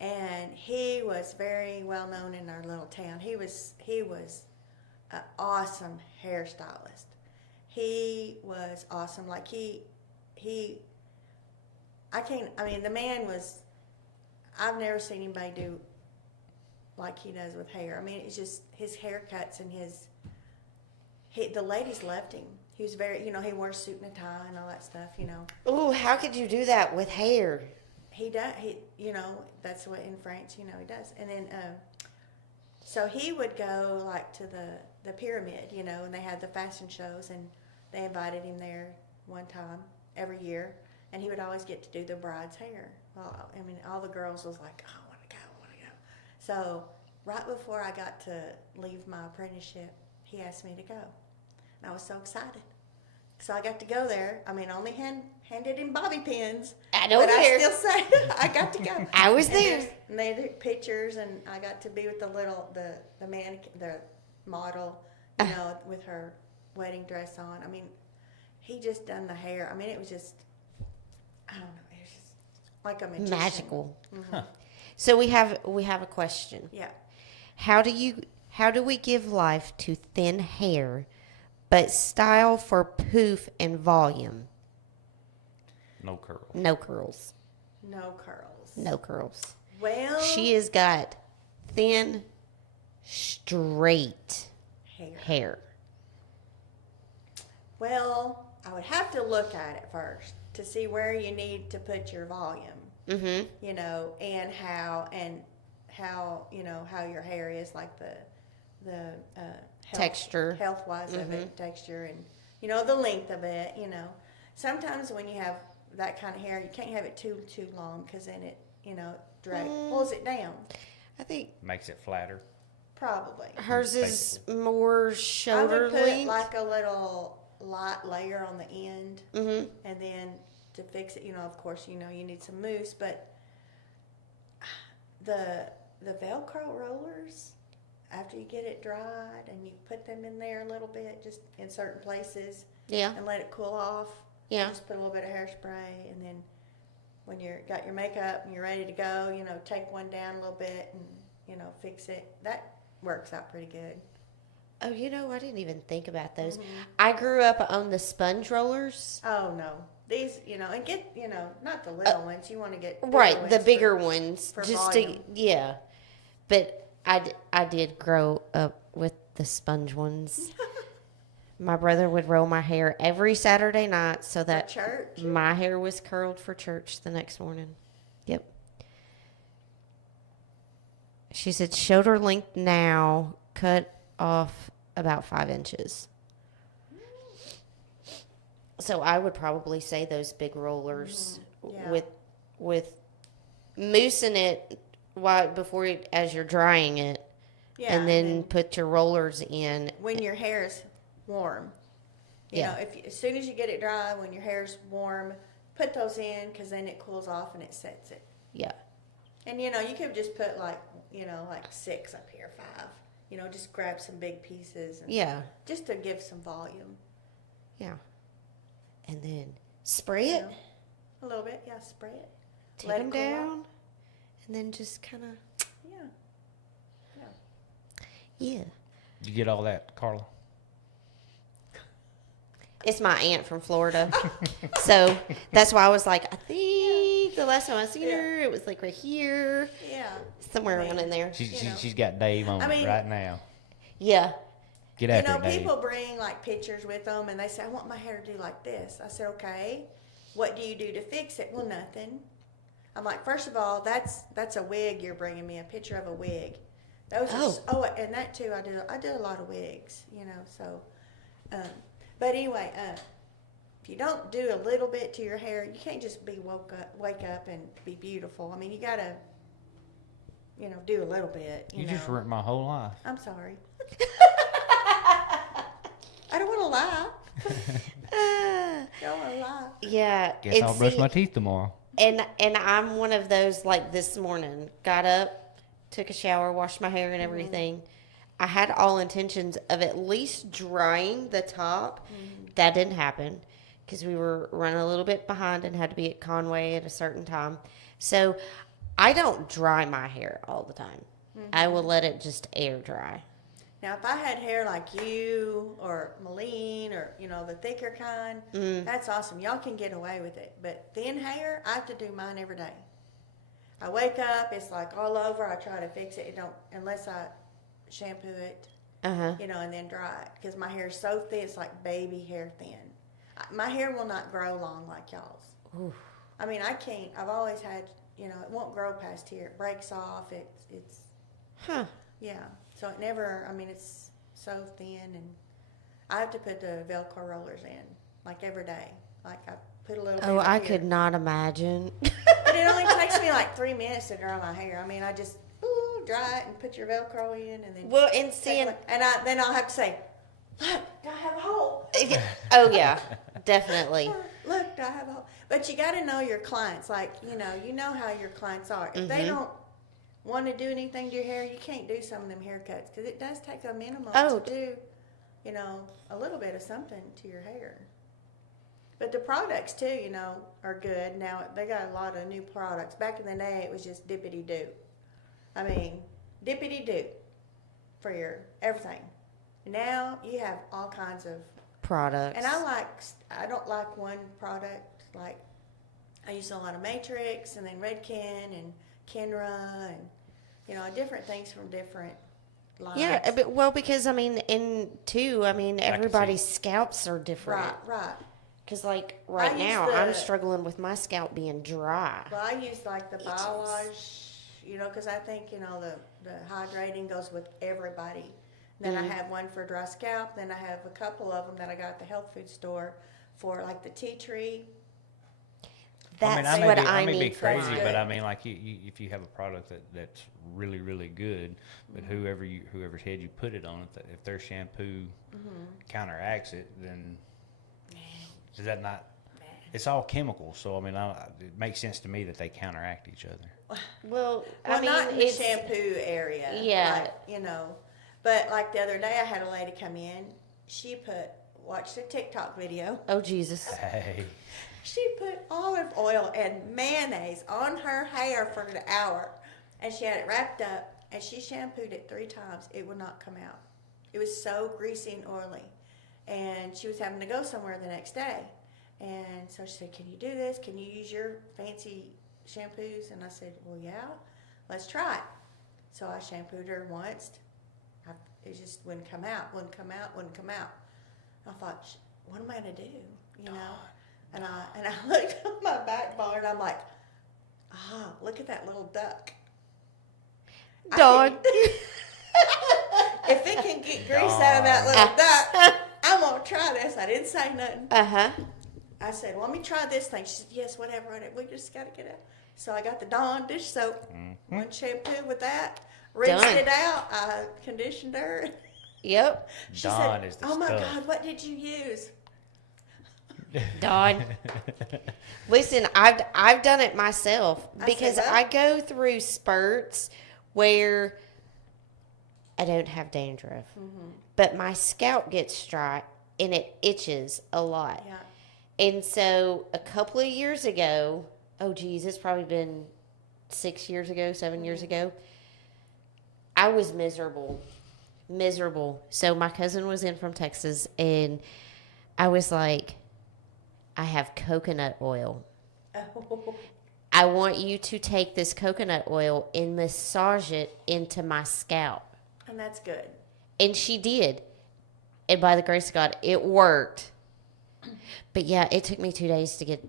And he was very well known in our little town. He was an awesome hairstylist. He was awesome. Like the man was, I've never seen anybody do like he does with hair. I mean, it's just his haircuts and the ladies loved him. He was very, you know, he wore a suit and a tie and all that stuff, you know. Ooh, how could you do that with hair? He does, you know, that's what in France, you know, he does. And then, so he would go like to the pyramid, you know, and they had the fashion shows, and they invited him there one time every year, and he would always get to do the bride's hair. Well, I mean, all the girls was like, oh, I want to go. So right before I got to leave my apprenticeship, he asked me to go, and I was so excited. So I got to go there. I mean, only handed him bobby pins. I know but there. I still say I got to go. I was And there. and they took pictures, and I got to be with the mannequin, the model, you know, with her wedding dress on. I mean, he just done the hair. I mean, it was just, I don't know, it was just like a magician. Magical. Huh. So we have a question. Yeah. How do we give life to thin hair, but style for poof and volume? No curl. No curls. No curls. No curls. Well, She has got thin, straight hair. Well, I would have to look at it first to see where you need to put your volume. Mm-hmm. You know, and how you know how your hair is, like the Texture. health wise of it, texture, and you know the length of it. You know, sometimes when you have that kind of hair, you can't have it too long, because then it, you know, pulls it down. I think Makes it flatter. Probably. hers is more I shoulder would put length. like a little light layer on the end, Mm-hmm. and then to fix it, you know, of course, you know, you need some mousse, but the Velcro rollers, after you get it dried and you put them in there a little bit, just in certain places, Yeah. and let it cool off. Yeah. Just put a little bit of hairspray, and then when you're got your makeup and you're ready to go, you know, take one down a little bit and, you know, fix it. That works out pretty good. Oh, you know, I didn't even think about those. Mm-hmm. I grew up on the sponge rollers. Oh no, these, you know, and get, you know, not the little ones. You want to get bigger Right, the ones bigger ones. for Just volume. to, yeah. But I did grow up with the sponge ones. My brother would roll my hair every Saturday night so for that church. my hair was curled for church the next morning. Yep. She said shoulder length now, cut off about 5 inches. So I would probably say those big rollers Yeah. with moosing it before as you're drying it, Yeah, and then put your rollers in. when your hair is warm. You know, as soon as you get it dry, when your hair's warm, put those in because then it cools off and it sets it. Yeah. And you know, you could just put like 6 up here, 5. You know, just grab some big pieces. And Yeah. just to give some volume. Yeah. And then spray it. You know, a little bit, yeah. Spray it. Take Let them it cool off. down, and then just kind of Yeah. yeah. Did you get all that, Carla? It's my aunt from Florida, so that's why I was like, I think the last time I seen her, it was like right here, Yeah. somewhere I mean, around in there. She's got Dave on I mean- right now. Yeah. Get You after know, it, Dave. people bring like pictures with them and they say, I want my hair to do like this. I said, okay, what do you do to fix it? Well, nothing. I'm like, first of all, that's a wig you're bringing me, a picture of a wig. Those and that too, I do a lot of wigs, you know, so, but anyway, if you don't do a little bit to your hair, you can't just wake up and be beautiful. I mean, you gotta, do a little bit, You just ruined my whole life. I'm sorry. I don't want to lie. Don't want to lie. Yeah. Guess I'll brush my teeth tomorrow. And I'm one of those, like this morning, got up, took a shower, washed my hair and everything. I had all intentions of at least drying the top. That didn't happen because we were running a little bit behind and had to be at Conway at a certain time. So I don't dry my hair all the time. I will let it just air dry. Now, if I had hair like you or Malene or, the thicker kind, that's awesome. Y'all can get away with it. But thin hair, I have to do mine every day. I wake up, it's like all over. I try to fix it. Unless I shampoo it, and then dry it. Because my hair is so thin, it's like baby hair thin. My hair will not grow long like y'all's. Oof. I mean, I can't. I've always had, it won't grow past here. It breaks off. It's Huh. yeah. So it never, it's so thin, and I have to put the Velcro rollers in, like every day. Like I put a little bit Oh, I here. could not imagine. But it only takes me like 3 minutes to dry my hair. I mean, I just dry it and put your Velcro in, and then Well, and seeing. then I'll have to say, look, do I have a hole? Oh, yeah. Definitely. Look, do I have a hole? But you got to know your clients. Like, you know how your clients are. If they don't want to do anything to your hair, you can't do some of them haircuts because it does take a minimum to do, a little bit of something to your hair. But the products too, are good. Now they got a lot of new products. Back in the day, it was just dippity doo. I mean, dippity doo for your everything. Now you have all kinds of Products. and I don't like one product. Like I use a lot of Matrix and then Redken and Kenra and different things from different lines. Yeah, because everybody's scalps are different. Right. Because right I use now I'm struggling with my scalp being dry. Well, I use like the Biowash, because I think the hydrating goes with everybody. Then I have one for dry scalp. Then I have a couple of them that I got at the health food store for like the tea tree. That's I what may I be need for crazy, mine. but I mean, like you, if you have a product that's really, really good, but whoever's head you put it on, if their shampoo counteracts it, then does that not? It's all chemicals, so I mean, it makes sense to me that they counteract each other. Well, Not in the shampoo area. Yeah. But like the other day, I had a lady come in. She watched a TikTok video. Oh, Jesus. Hey, She put olive oil and mayonnaise on her hair for an hour, and she had it wrapped up, and she shampooed it 3 times. It would not come out. It was so greasy and oily, and she was having to go somewhere the next day. And so she said, can you do this? Can you use your fancy shampoos? And I said, well, yeah, let's try it. So I shampooed her once. It just wouldn't come out. I thought, what am I going to do, And I looked on my back bar and I'm like, look at that little duck. Dawn. If it can get grease out of that little duck, I'm gonna try this. I didn't say nothing. Uh-huh. I said, well, let me try this thing. She said, yes, whatever. We just got to get it. So I got the Dawn dish soap, one shampoo with that, rinsed Done. it out. I conditioned her. Yep. She Dawn said, is the oh, my stuff. God, what did you use? Dawn. Listen, I've done it myself because what? I go through spurts where I don't have dandruff, but my scalp gets dry and it itches a lot. Yeah. And so a couple of years ago, oh geez, it's probably been 6 years ago, 7 years ago, I was miserable. So my cousin was in from Texas and I was like, I have coconut oil. Oh, I want you to take this coconut oil and massage it into my scalp. and that's good. And she did. And by the grace of God, it worked. But yeah, it took me 2 days to get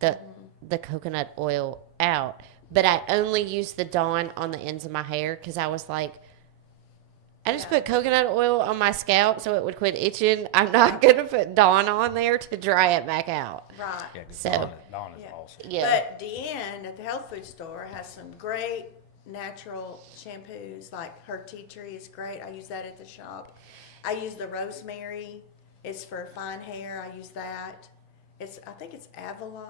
the coconut oil out. But I only used the Dawn on the ends of my hair because I was like, I just put coconut oil on my scalp so it would quit itching. I'm not going to put Dawn on there to dry it back out. Right. Yeah, 'cause So- Dawn is Yeah. awesome. Yeah. But Deanne at the health food store has some great natural shampoos. Like her tea tree is great. I use that at the shop. I use the rosemary. It's for fine hair. I use that. I think it's Avalon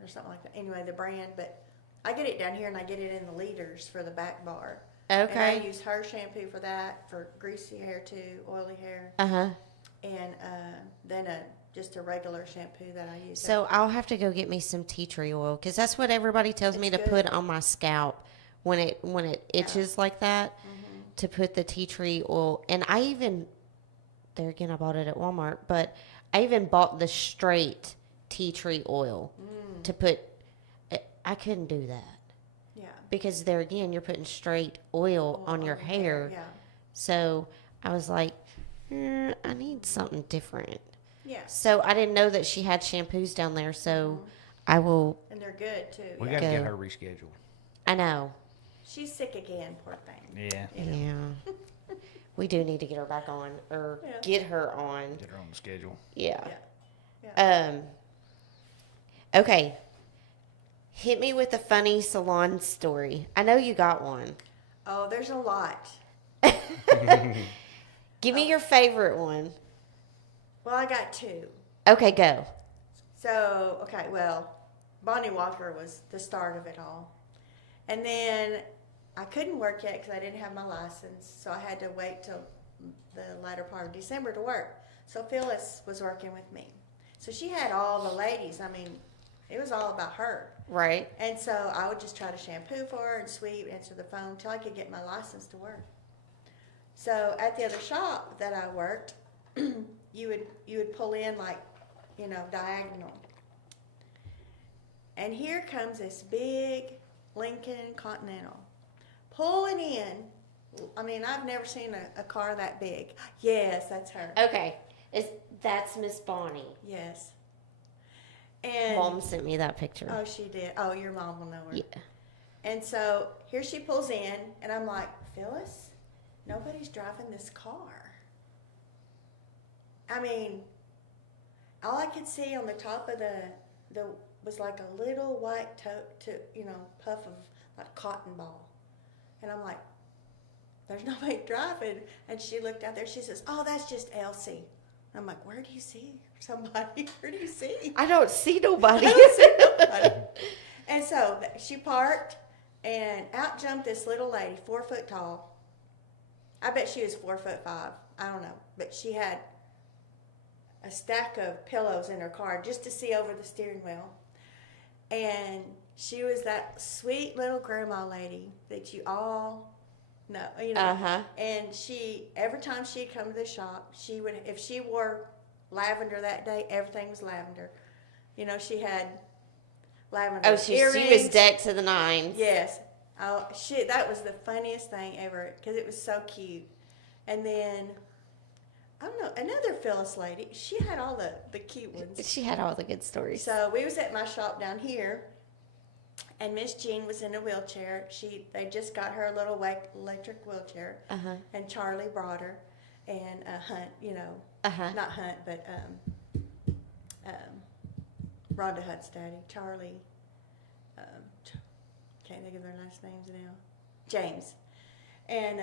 or something like that. Anyway, the brand. But I get it down here and I get it in the liters for the back bar. And Okay. I use her shampoo for that, for greasy hair too, oily hair. Uh-huh. And then just a regular shampoo that I use. So I'll have to go get me some tea tree oil because that's what everybody tells me to It's put good. on my scalp when it itches like that. To put the tea tree oil, and there again I bought it at Walmart, but I even bought the straight tea tree oil to put. I couldn't do that Yeah. because there again you're putting straight oil on your hair. Yeah. So I was like, I need something different. Yeah. So I didn't know that she had shampoos down there. So I will. And they're good too. We yeah. got to get Go. her rescheduled. I know. She's sick again, poor thing. Yeah. Yeah. We do need to get her back on or Yeah. get her on. Get her on the schedule. Yeah. Yeah. Okay. Hit me with a funny salon story. I know you got one. Oh, there's a lot. Give me your favorite one. Well, I got two. Okay, go. So, okay, well, Bonnie Walker was the start of it all. And then I couldn't work yet because I didn't have my license. So I had to wait till the latter part of December to work. So Phyllis was working with me. So she had all the ladies. I mean, it was all about her. Right. And so I would just try to shampoo for her and sweep, answer the phone till I could get my license to work. So at the other shop that I worked, you would pull in like, diagonal. And here comes this big Lincoln Continental pulling in. I mean, I've never seen a car that big. Yes, that's her. Okay. That's Miss Bonnie. Yes. And Mom sent me that picture. oh, she did. Oh, your mom will know her. Yeah. And so here she pulls in, and I'm like, Phyllis, nobody's driving this car. I mean, all I could see on the top of the was like a little white puff of like cotton ball. And I'm like, there's nobody driving. And she looked out there. She says, oh, that's just Elsie. I'm like, where do you see somebody? Where do you see? I don't see nobody. I don't see nobody. And so she parked, and out jumped this little lady, 4 foot tall. I bet she was 4'5". I don't know, but she had a stack of pillows in her car just to see over the steering wheel. And she was that sweet little grandma lady that you all know, Uh-huh. And every time she'd come to the shop, if she wore lavender that day, everything was lavender. She had lavender Oh, she earrings. was decked to the nines. Yes. Oh, shit, that was the funniest thing ever because it was so cute. And then, I don't know, another Phyllis lady, she had all the cute ones. She had all the good stories. So we was at my shop down here, And Miss Jean was in a wheelchair. They just got her a little electric wheelchair, and Charlie brought her, and Hunt, not Hunt, but Rhonda Hunt's daddy, Charlie. Can't think of their last names now. James, and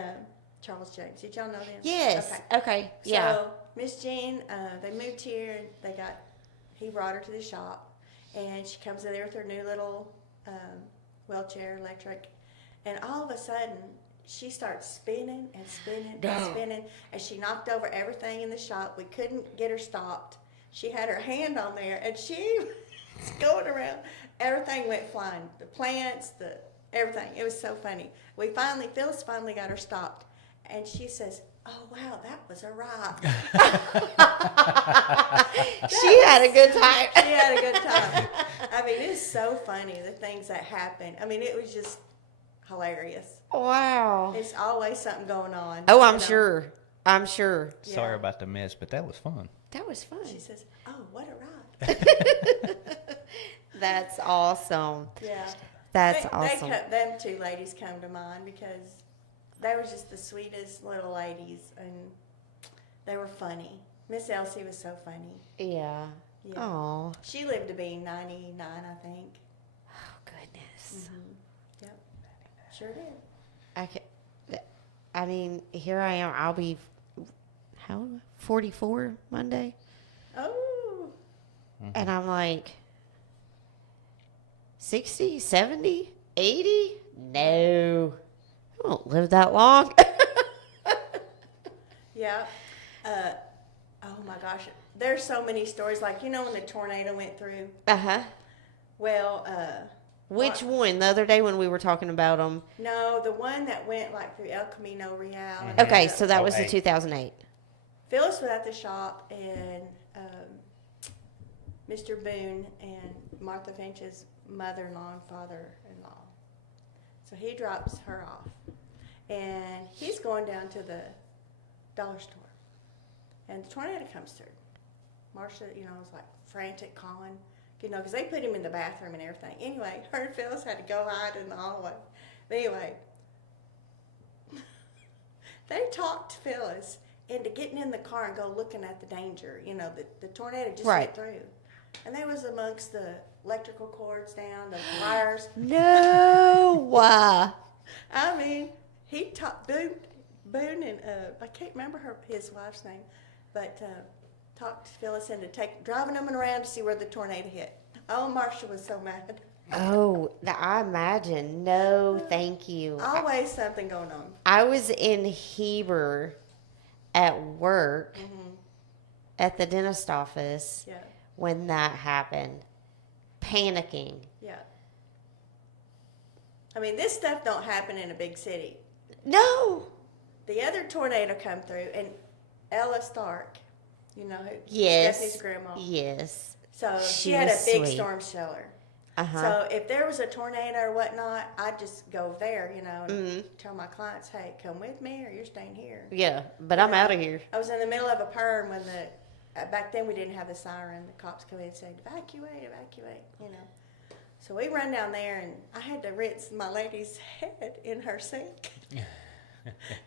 Charles James. Did y'all know them? Yes. Okay. Yeah. So Miss Jean, they moved here. And he brought her to the shop, and she comes in there with her new little wheelchair, electric, and all of a sudden she starts spinning and spinning and spinning, and she knocked over everything in the shop. We couldn't get her stopped. She had her hand on there, and she was going around. Everything went flying. The plants, everything. It was so funny. Phyllis finally got her stopped, and she says, "Oh wow, that was a rock." She had a good time. She had a good time. I mean, it's so funny, the things that happen. I mean, it was just hilarious. Wow. It's always something going on. Oh, I'm sure. I'm sure. Sorry about the mess, but that was fun. That was fun. She says, "Oh, what a rock." That's awesome. Yeah. That's awesome. Them two ladies come to mind because they were just the sweetest little ladies, and they were funny. Miss Elsie was so funny. Yeah. Yeah. Oh. She lived to be 99, I think. Oh, goodness. Yep. Sure did. I mean, here I am. I'll be, 44 Monday? Oh. And I'm like, 60, 70, 80? No. I won't live that long. Yeah. Oh my gosh. There's so many stories. Like, when the tornado went through? Uh-huh. Well, Which one? The other day when we were talking about them. no, the one that went like through El Camino Real. and Okay, the- so that was the 08. 2008. Phyllis was at the shop, and Mr. Boone and Martha Finch's mother-in-law and father-in-law. So he drops her off, and he's going down to the dollar store, and the tornado comes through. Marcia, was like frantic calling, because they put him in the bathroom and everything. Anyway, her and Phyllis had to go hide in the hallway. But anyway, they talked Phyllis into getting in the car and go looking at the danger. The tornado just Right. went through. And they was amongst the electrical cords down, the wires. No. I mean, he talked, Boone and, I can't remember his wife's name, but talked Phyllis into driving them around to see where the tornado hit. Oh, Marcia was so mad. Oh, I imagine. No, thank you. Always something going on. I was in Heber at work at the dentist office Yeah, when that happened, panicking. yeah. I mean, this stuff don't happen in a big city. No. The other tornado come through, and Ella Stark, who Yes. Stephanie's grandma. Yes. So She she had a was big sweet. storm shelter. Uh-huh. So if there was a tornado or whatnot, I'd just go there, and Mm-hmm. tell my clients, hey, come with me or you're staying here. Yeah, but I'm out of here. I was in the middle of a perm when back then we didn't have the siren. The cops come in and said, evacuate, So we run down there, and I had to rinse my lady's head in her sink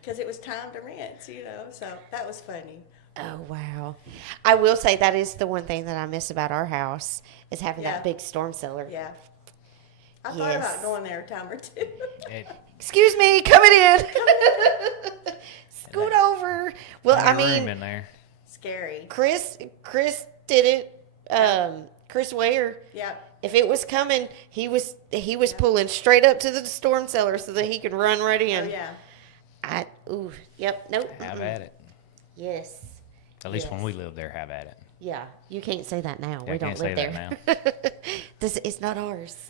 because it was time to rinse, So that was funny. Oh, wow. I will say that is the one thing that I miss about our house is having Yeah. that big storm cellar. Yeah. I thought Yes. about going there a time or two. Excuse me, coming in. Scoot over. Well, I Room mean, in there. Scary. Chris did it. Chris Ware. Yeah. If it was coming, he was pulling straight up to the storm cellar so that he could run right in. Oh, yeah. Nope. Have at it. Yes. At least when Yes. we lived there, have at it. Yeah, you can't say that now. Yeah, We I don't can't live say there. that This is not ours.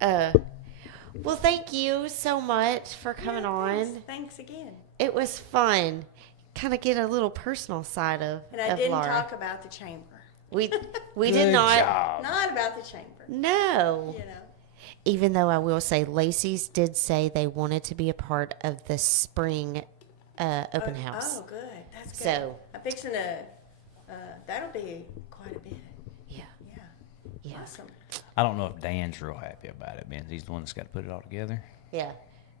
Well, thank you so much for coming on. Thanks again. It was fun. Kind of get a little personal side of And I of didn't Laura. talk about the chamber. We did Good not. job. Not about the chamber. No. You know. Even though I will say, Lacey's did say they wanted to be a part of the spring open house. Oh, good. That's good. So- I'm fixing to. That'll be quite a bit. Yeah. Yeah. Yeah. Awesome. I don't know if Dan's real happy about it, man. He's the one that's got to put it all together. Yeah.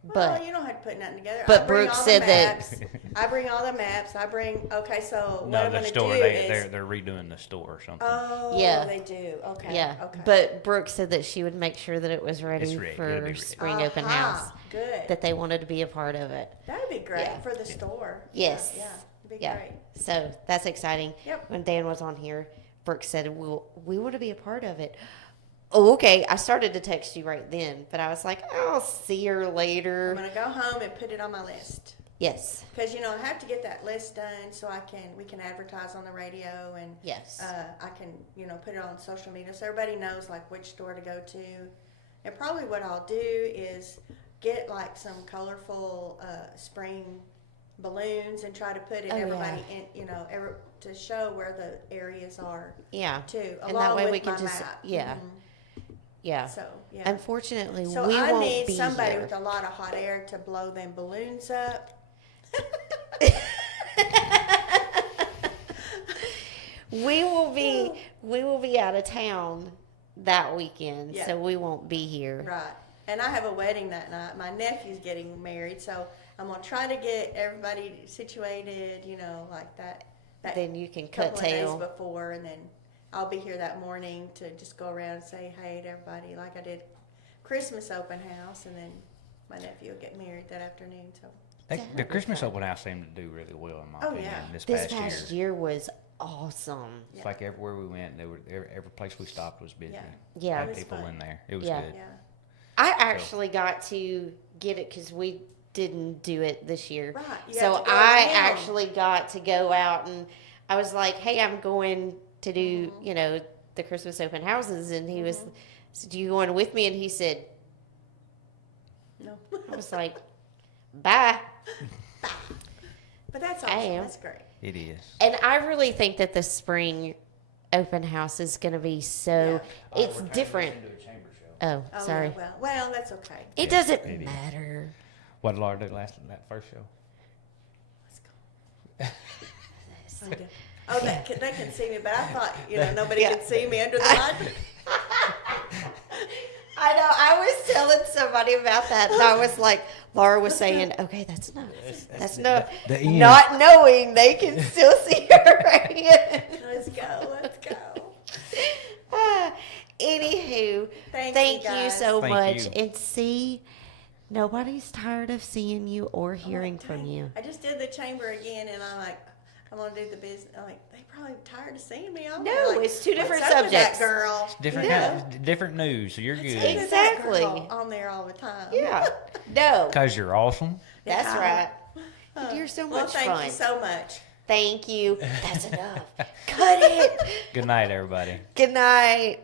Well, But you don't have to put nothing together. but I bring Brooke all said the that- maps. I bring all the maps. Okay, so what No, I'm the going to store. do They're is. redoing the store or something. Oh, Yeah. they do. Okay. yeah. Okay. But Brooke said that she would make sure that it was ready It's ready. It'll for be ready. spring open house. Good. That they wanted to be a part of it. That would be great Yeah. for the store. Yes. Yeah. It'd be Yeah. great. So that's exciting. Yep. When Dan was on here, Brooke said, we want to be a part of it. Oh, okay. I started to text you right then, but I was like, I'll see her I'm later. going to go home and put it on my list. Yes. Because, you know, I have to get that list done so we can advertise on the radio and Yes. I can, you know, put it on social media so everybody knows, like, which store to go to. And probably what I'll do is get, like, some colorful spring balloons and try to put it Oh, everybody in, you know, to show where the areas are, Yeah. too. And along that way with we can my just, map. yeah. Mhm. Yeah. So, yeah. Unfortunately, So we I won't need be somebody here. with a lot of hot air to blow them balloons up. We will be out of town that weekend, Yeah. so we won't be here. Right. And I have a wedding that night. My nephew's getting married, so I'm gonna try to get everybody situated, you know, like that. Then you can cut couple of days tail. before, and then I'll be here that morning to just go around and say hey to everybody, like I did Christmas open house, and then my nephew will get married that afternoon. So The Christmas open house seemed to do really well in my Oh, opinion yeah. this This past past year. year was awesome. It's like everywhere we went, every place we stopped was busy. Yeah. Yeah. It Had was people fun. in there. It was Yeah. good. yeah, I actually got to get it because we didn't do it this year. right. You So have to go I down. actually got to go out and I was like, hey, I'm going to do, Mm-hmm. you know, the Christmas open houses. And he was, said, you going with me? And he said, No, I was like, bye. but that's I awesome. am. That's great. It is. And I really think that the spring open house is going to be so, it's different. Oh, Oh, sorry. yeah, well, that's okay. It Yeah, doesn't maybe. matter. What did Laura do that first show? Let's go. Okay. Oh, they can see me, but I thought, you know, nobody Yeah. could see me under the light. I know. I was telling somebody about that, and I was like, Laura was saying, "Okay, that's enough. That's enough." the end. Not knowing they can still see her. Let's go. Let's go. Anywho, Thank thank you, you guys. so Thank much, you. and see, nobody's tired of seeing you or hearing from you. I just did the chamber again, and I'm like, I'm gonna do the business. I'm like, they probably tired of seeing me. I'm No, like, it's two different "What's up with subjects." That girl. Different Yeah. different news, so you're What's good. up with that Exactly. girl on there all the time. Yeah, no, Because you're awesome. that's Yeah. right. You're so Well, much thank fun. you so much. Thank you. That's enough. Cut it. Good night, everybody. Good night.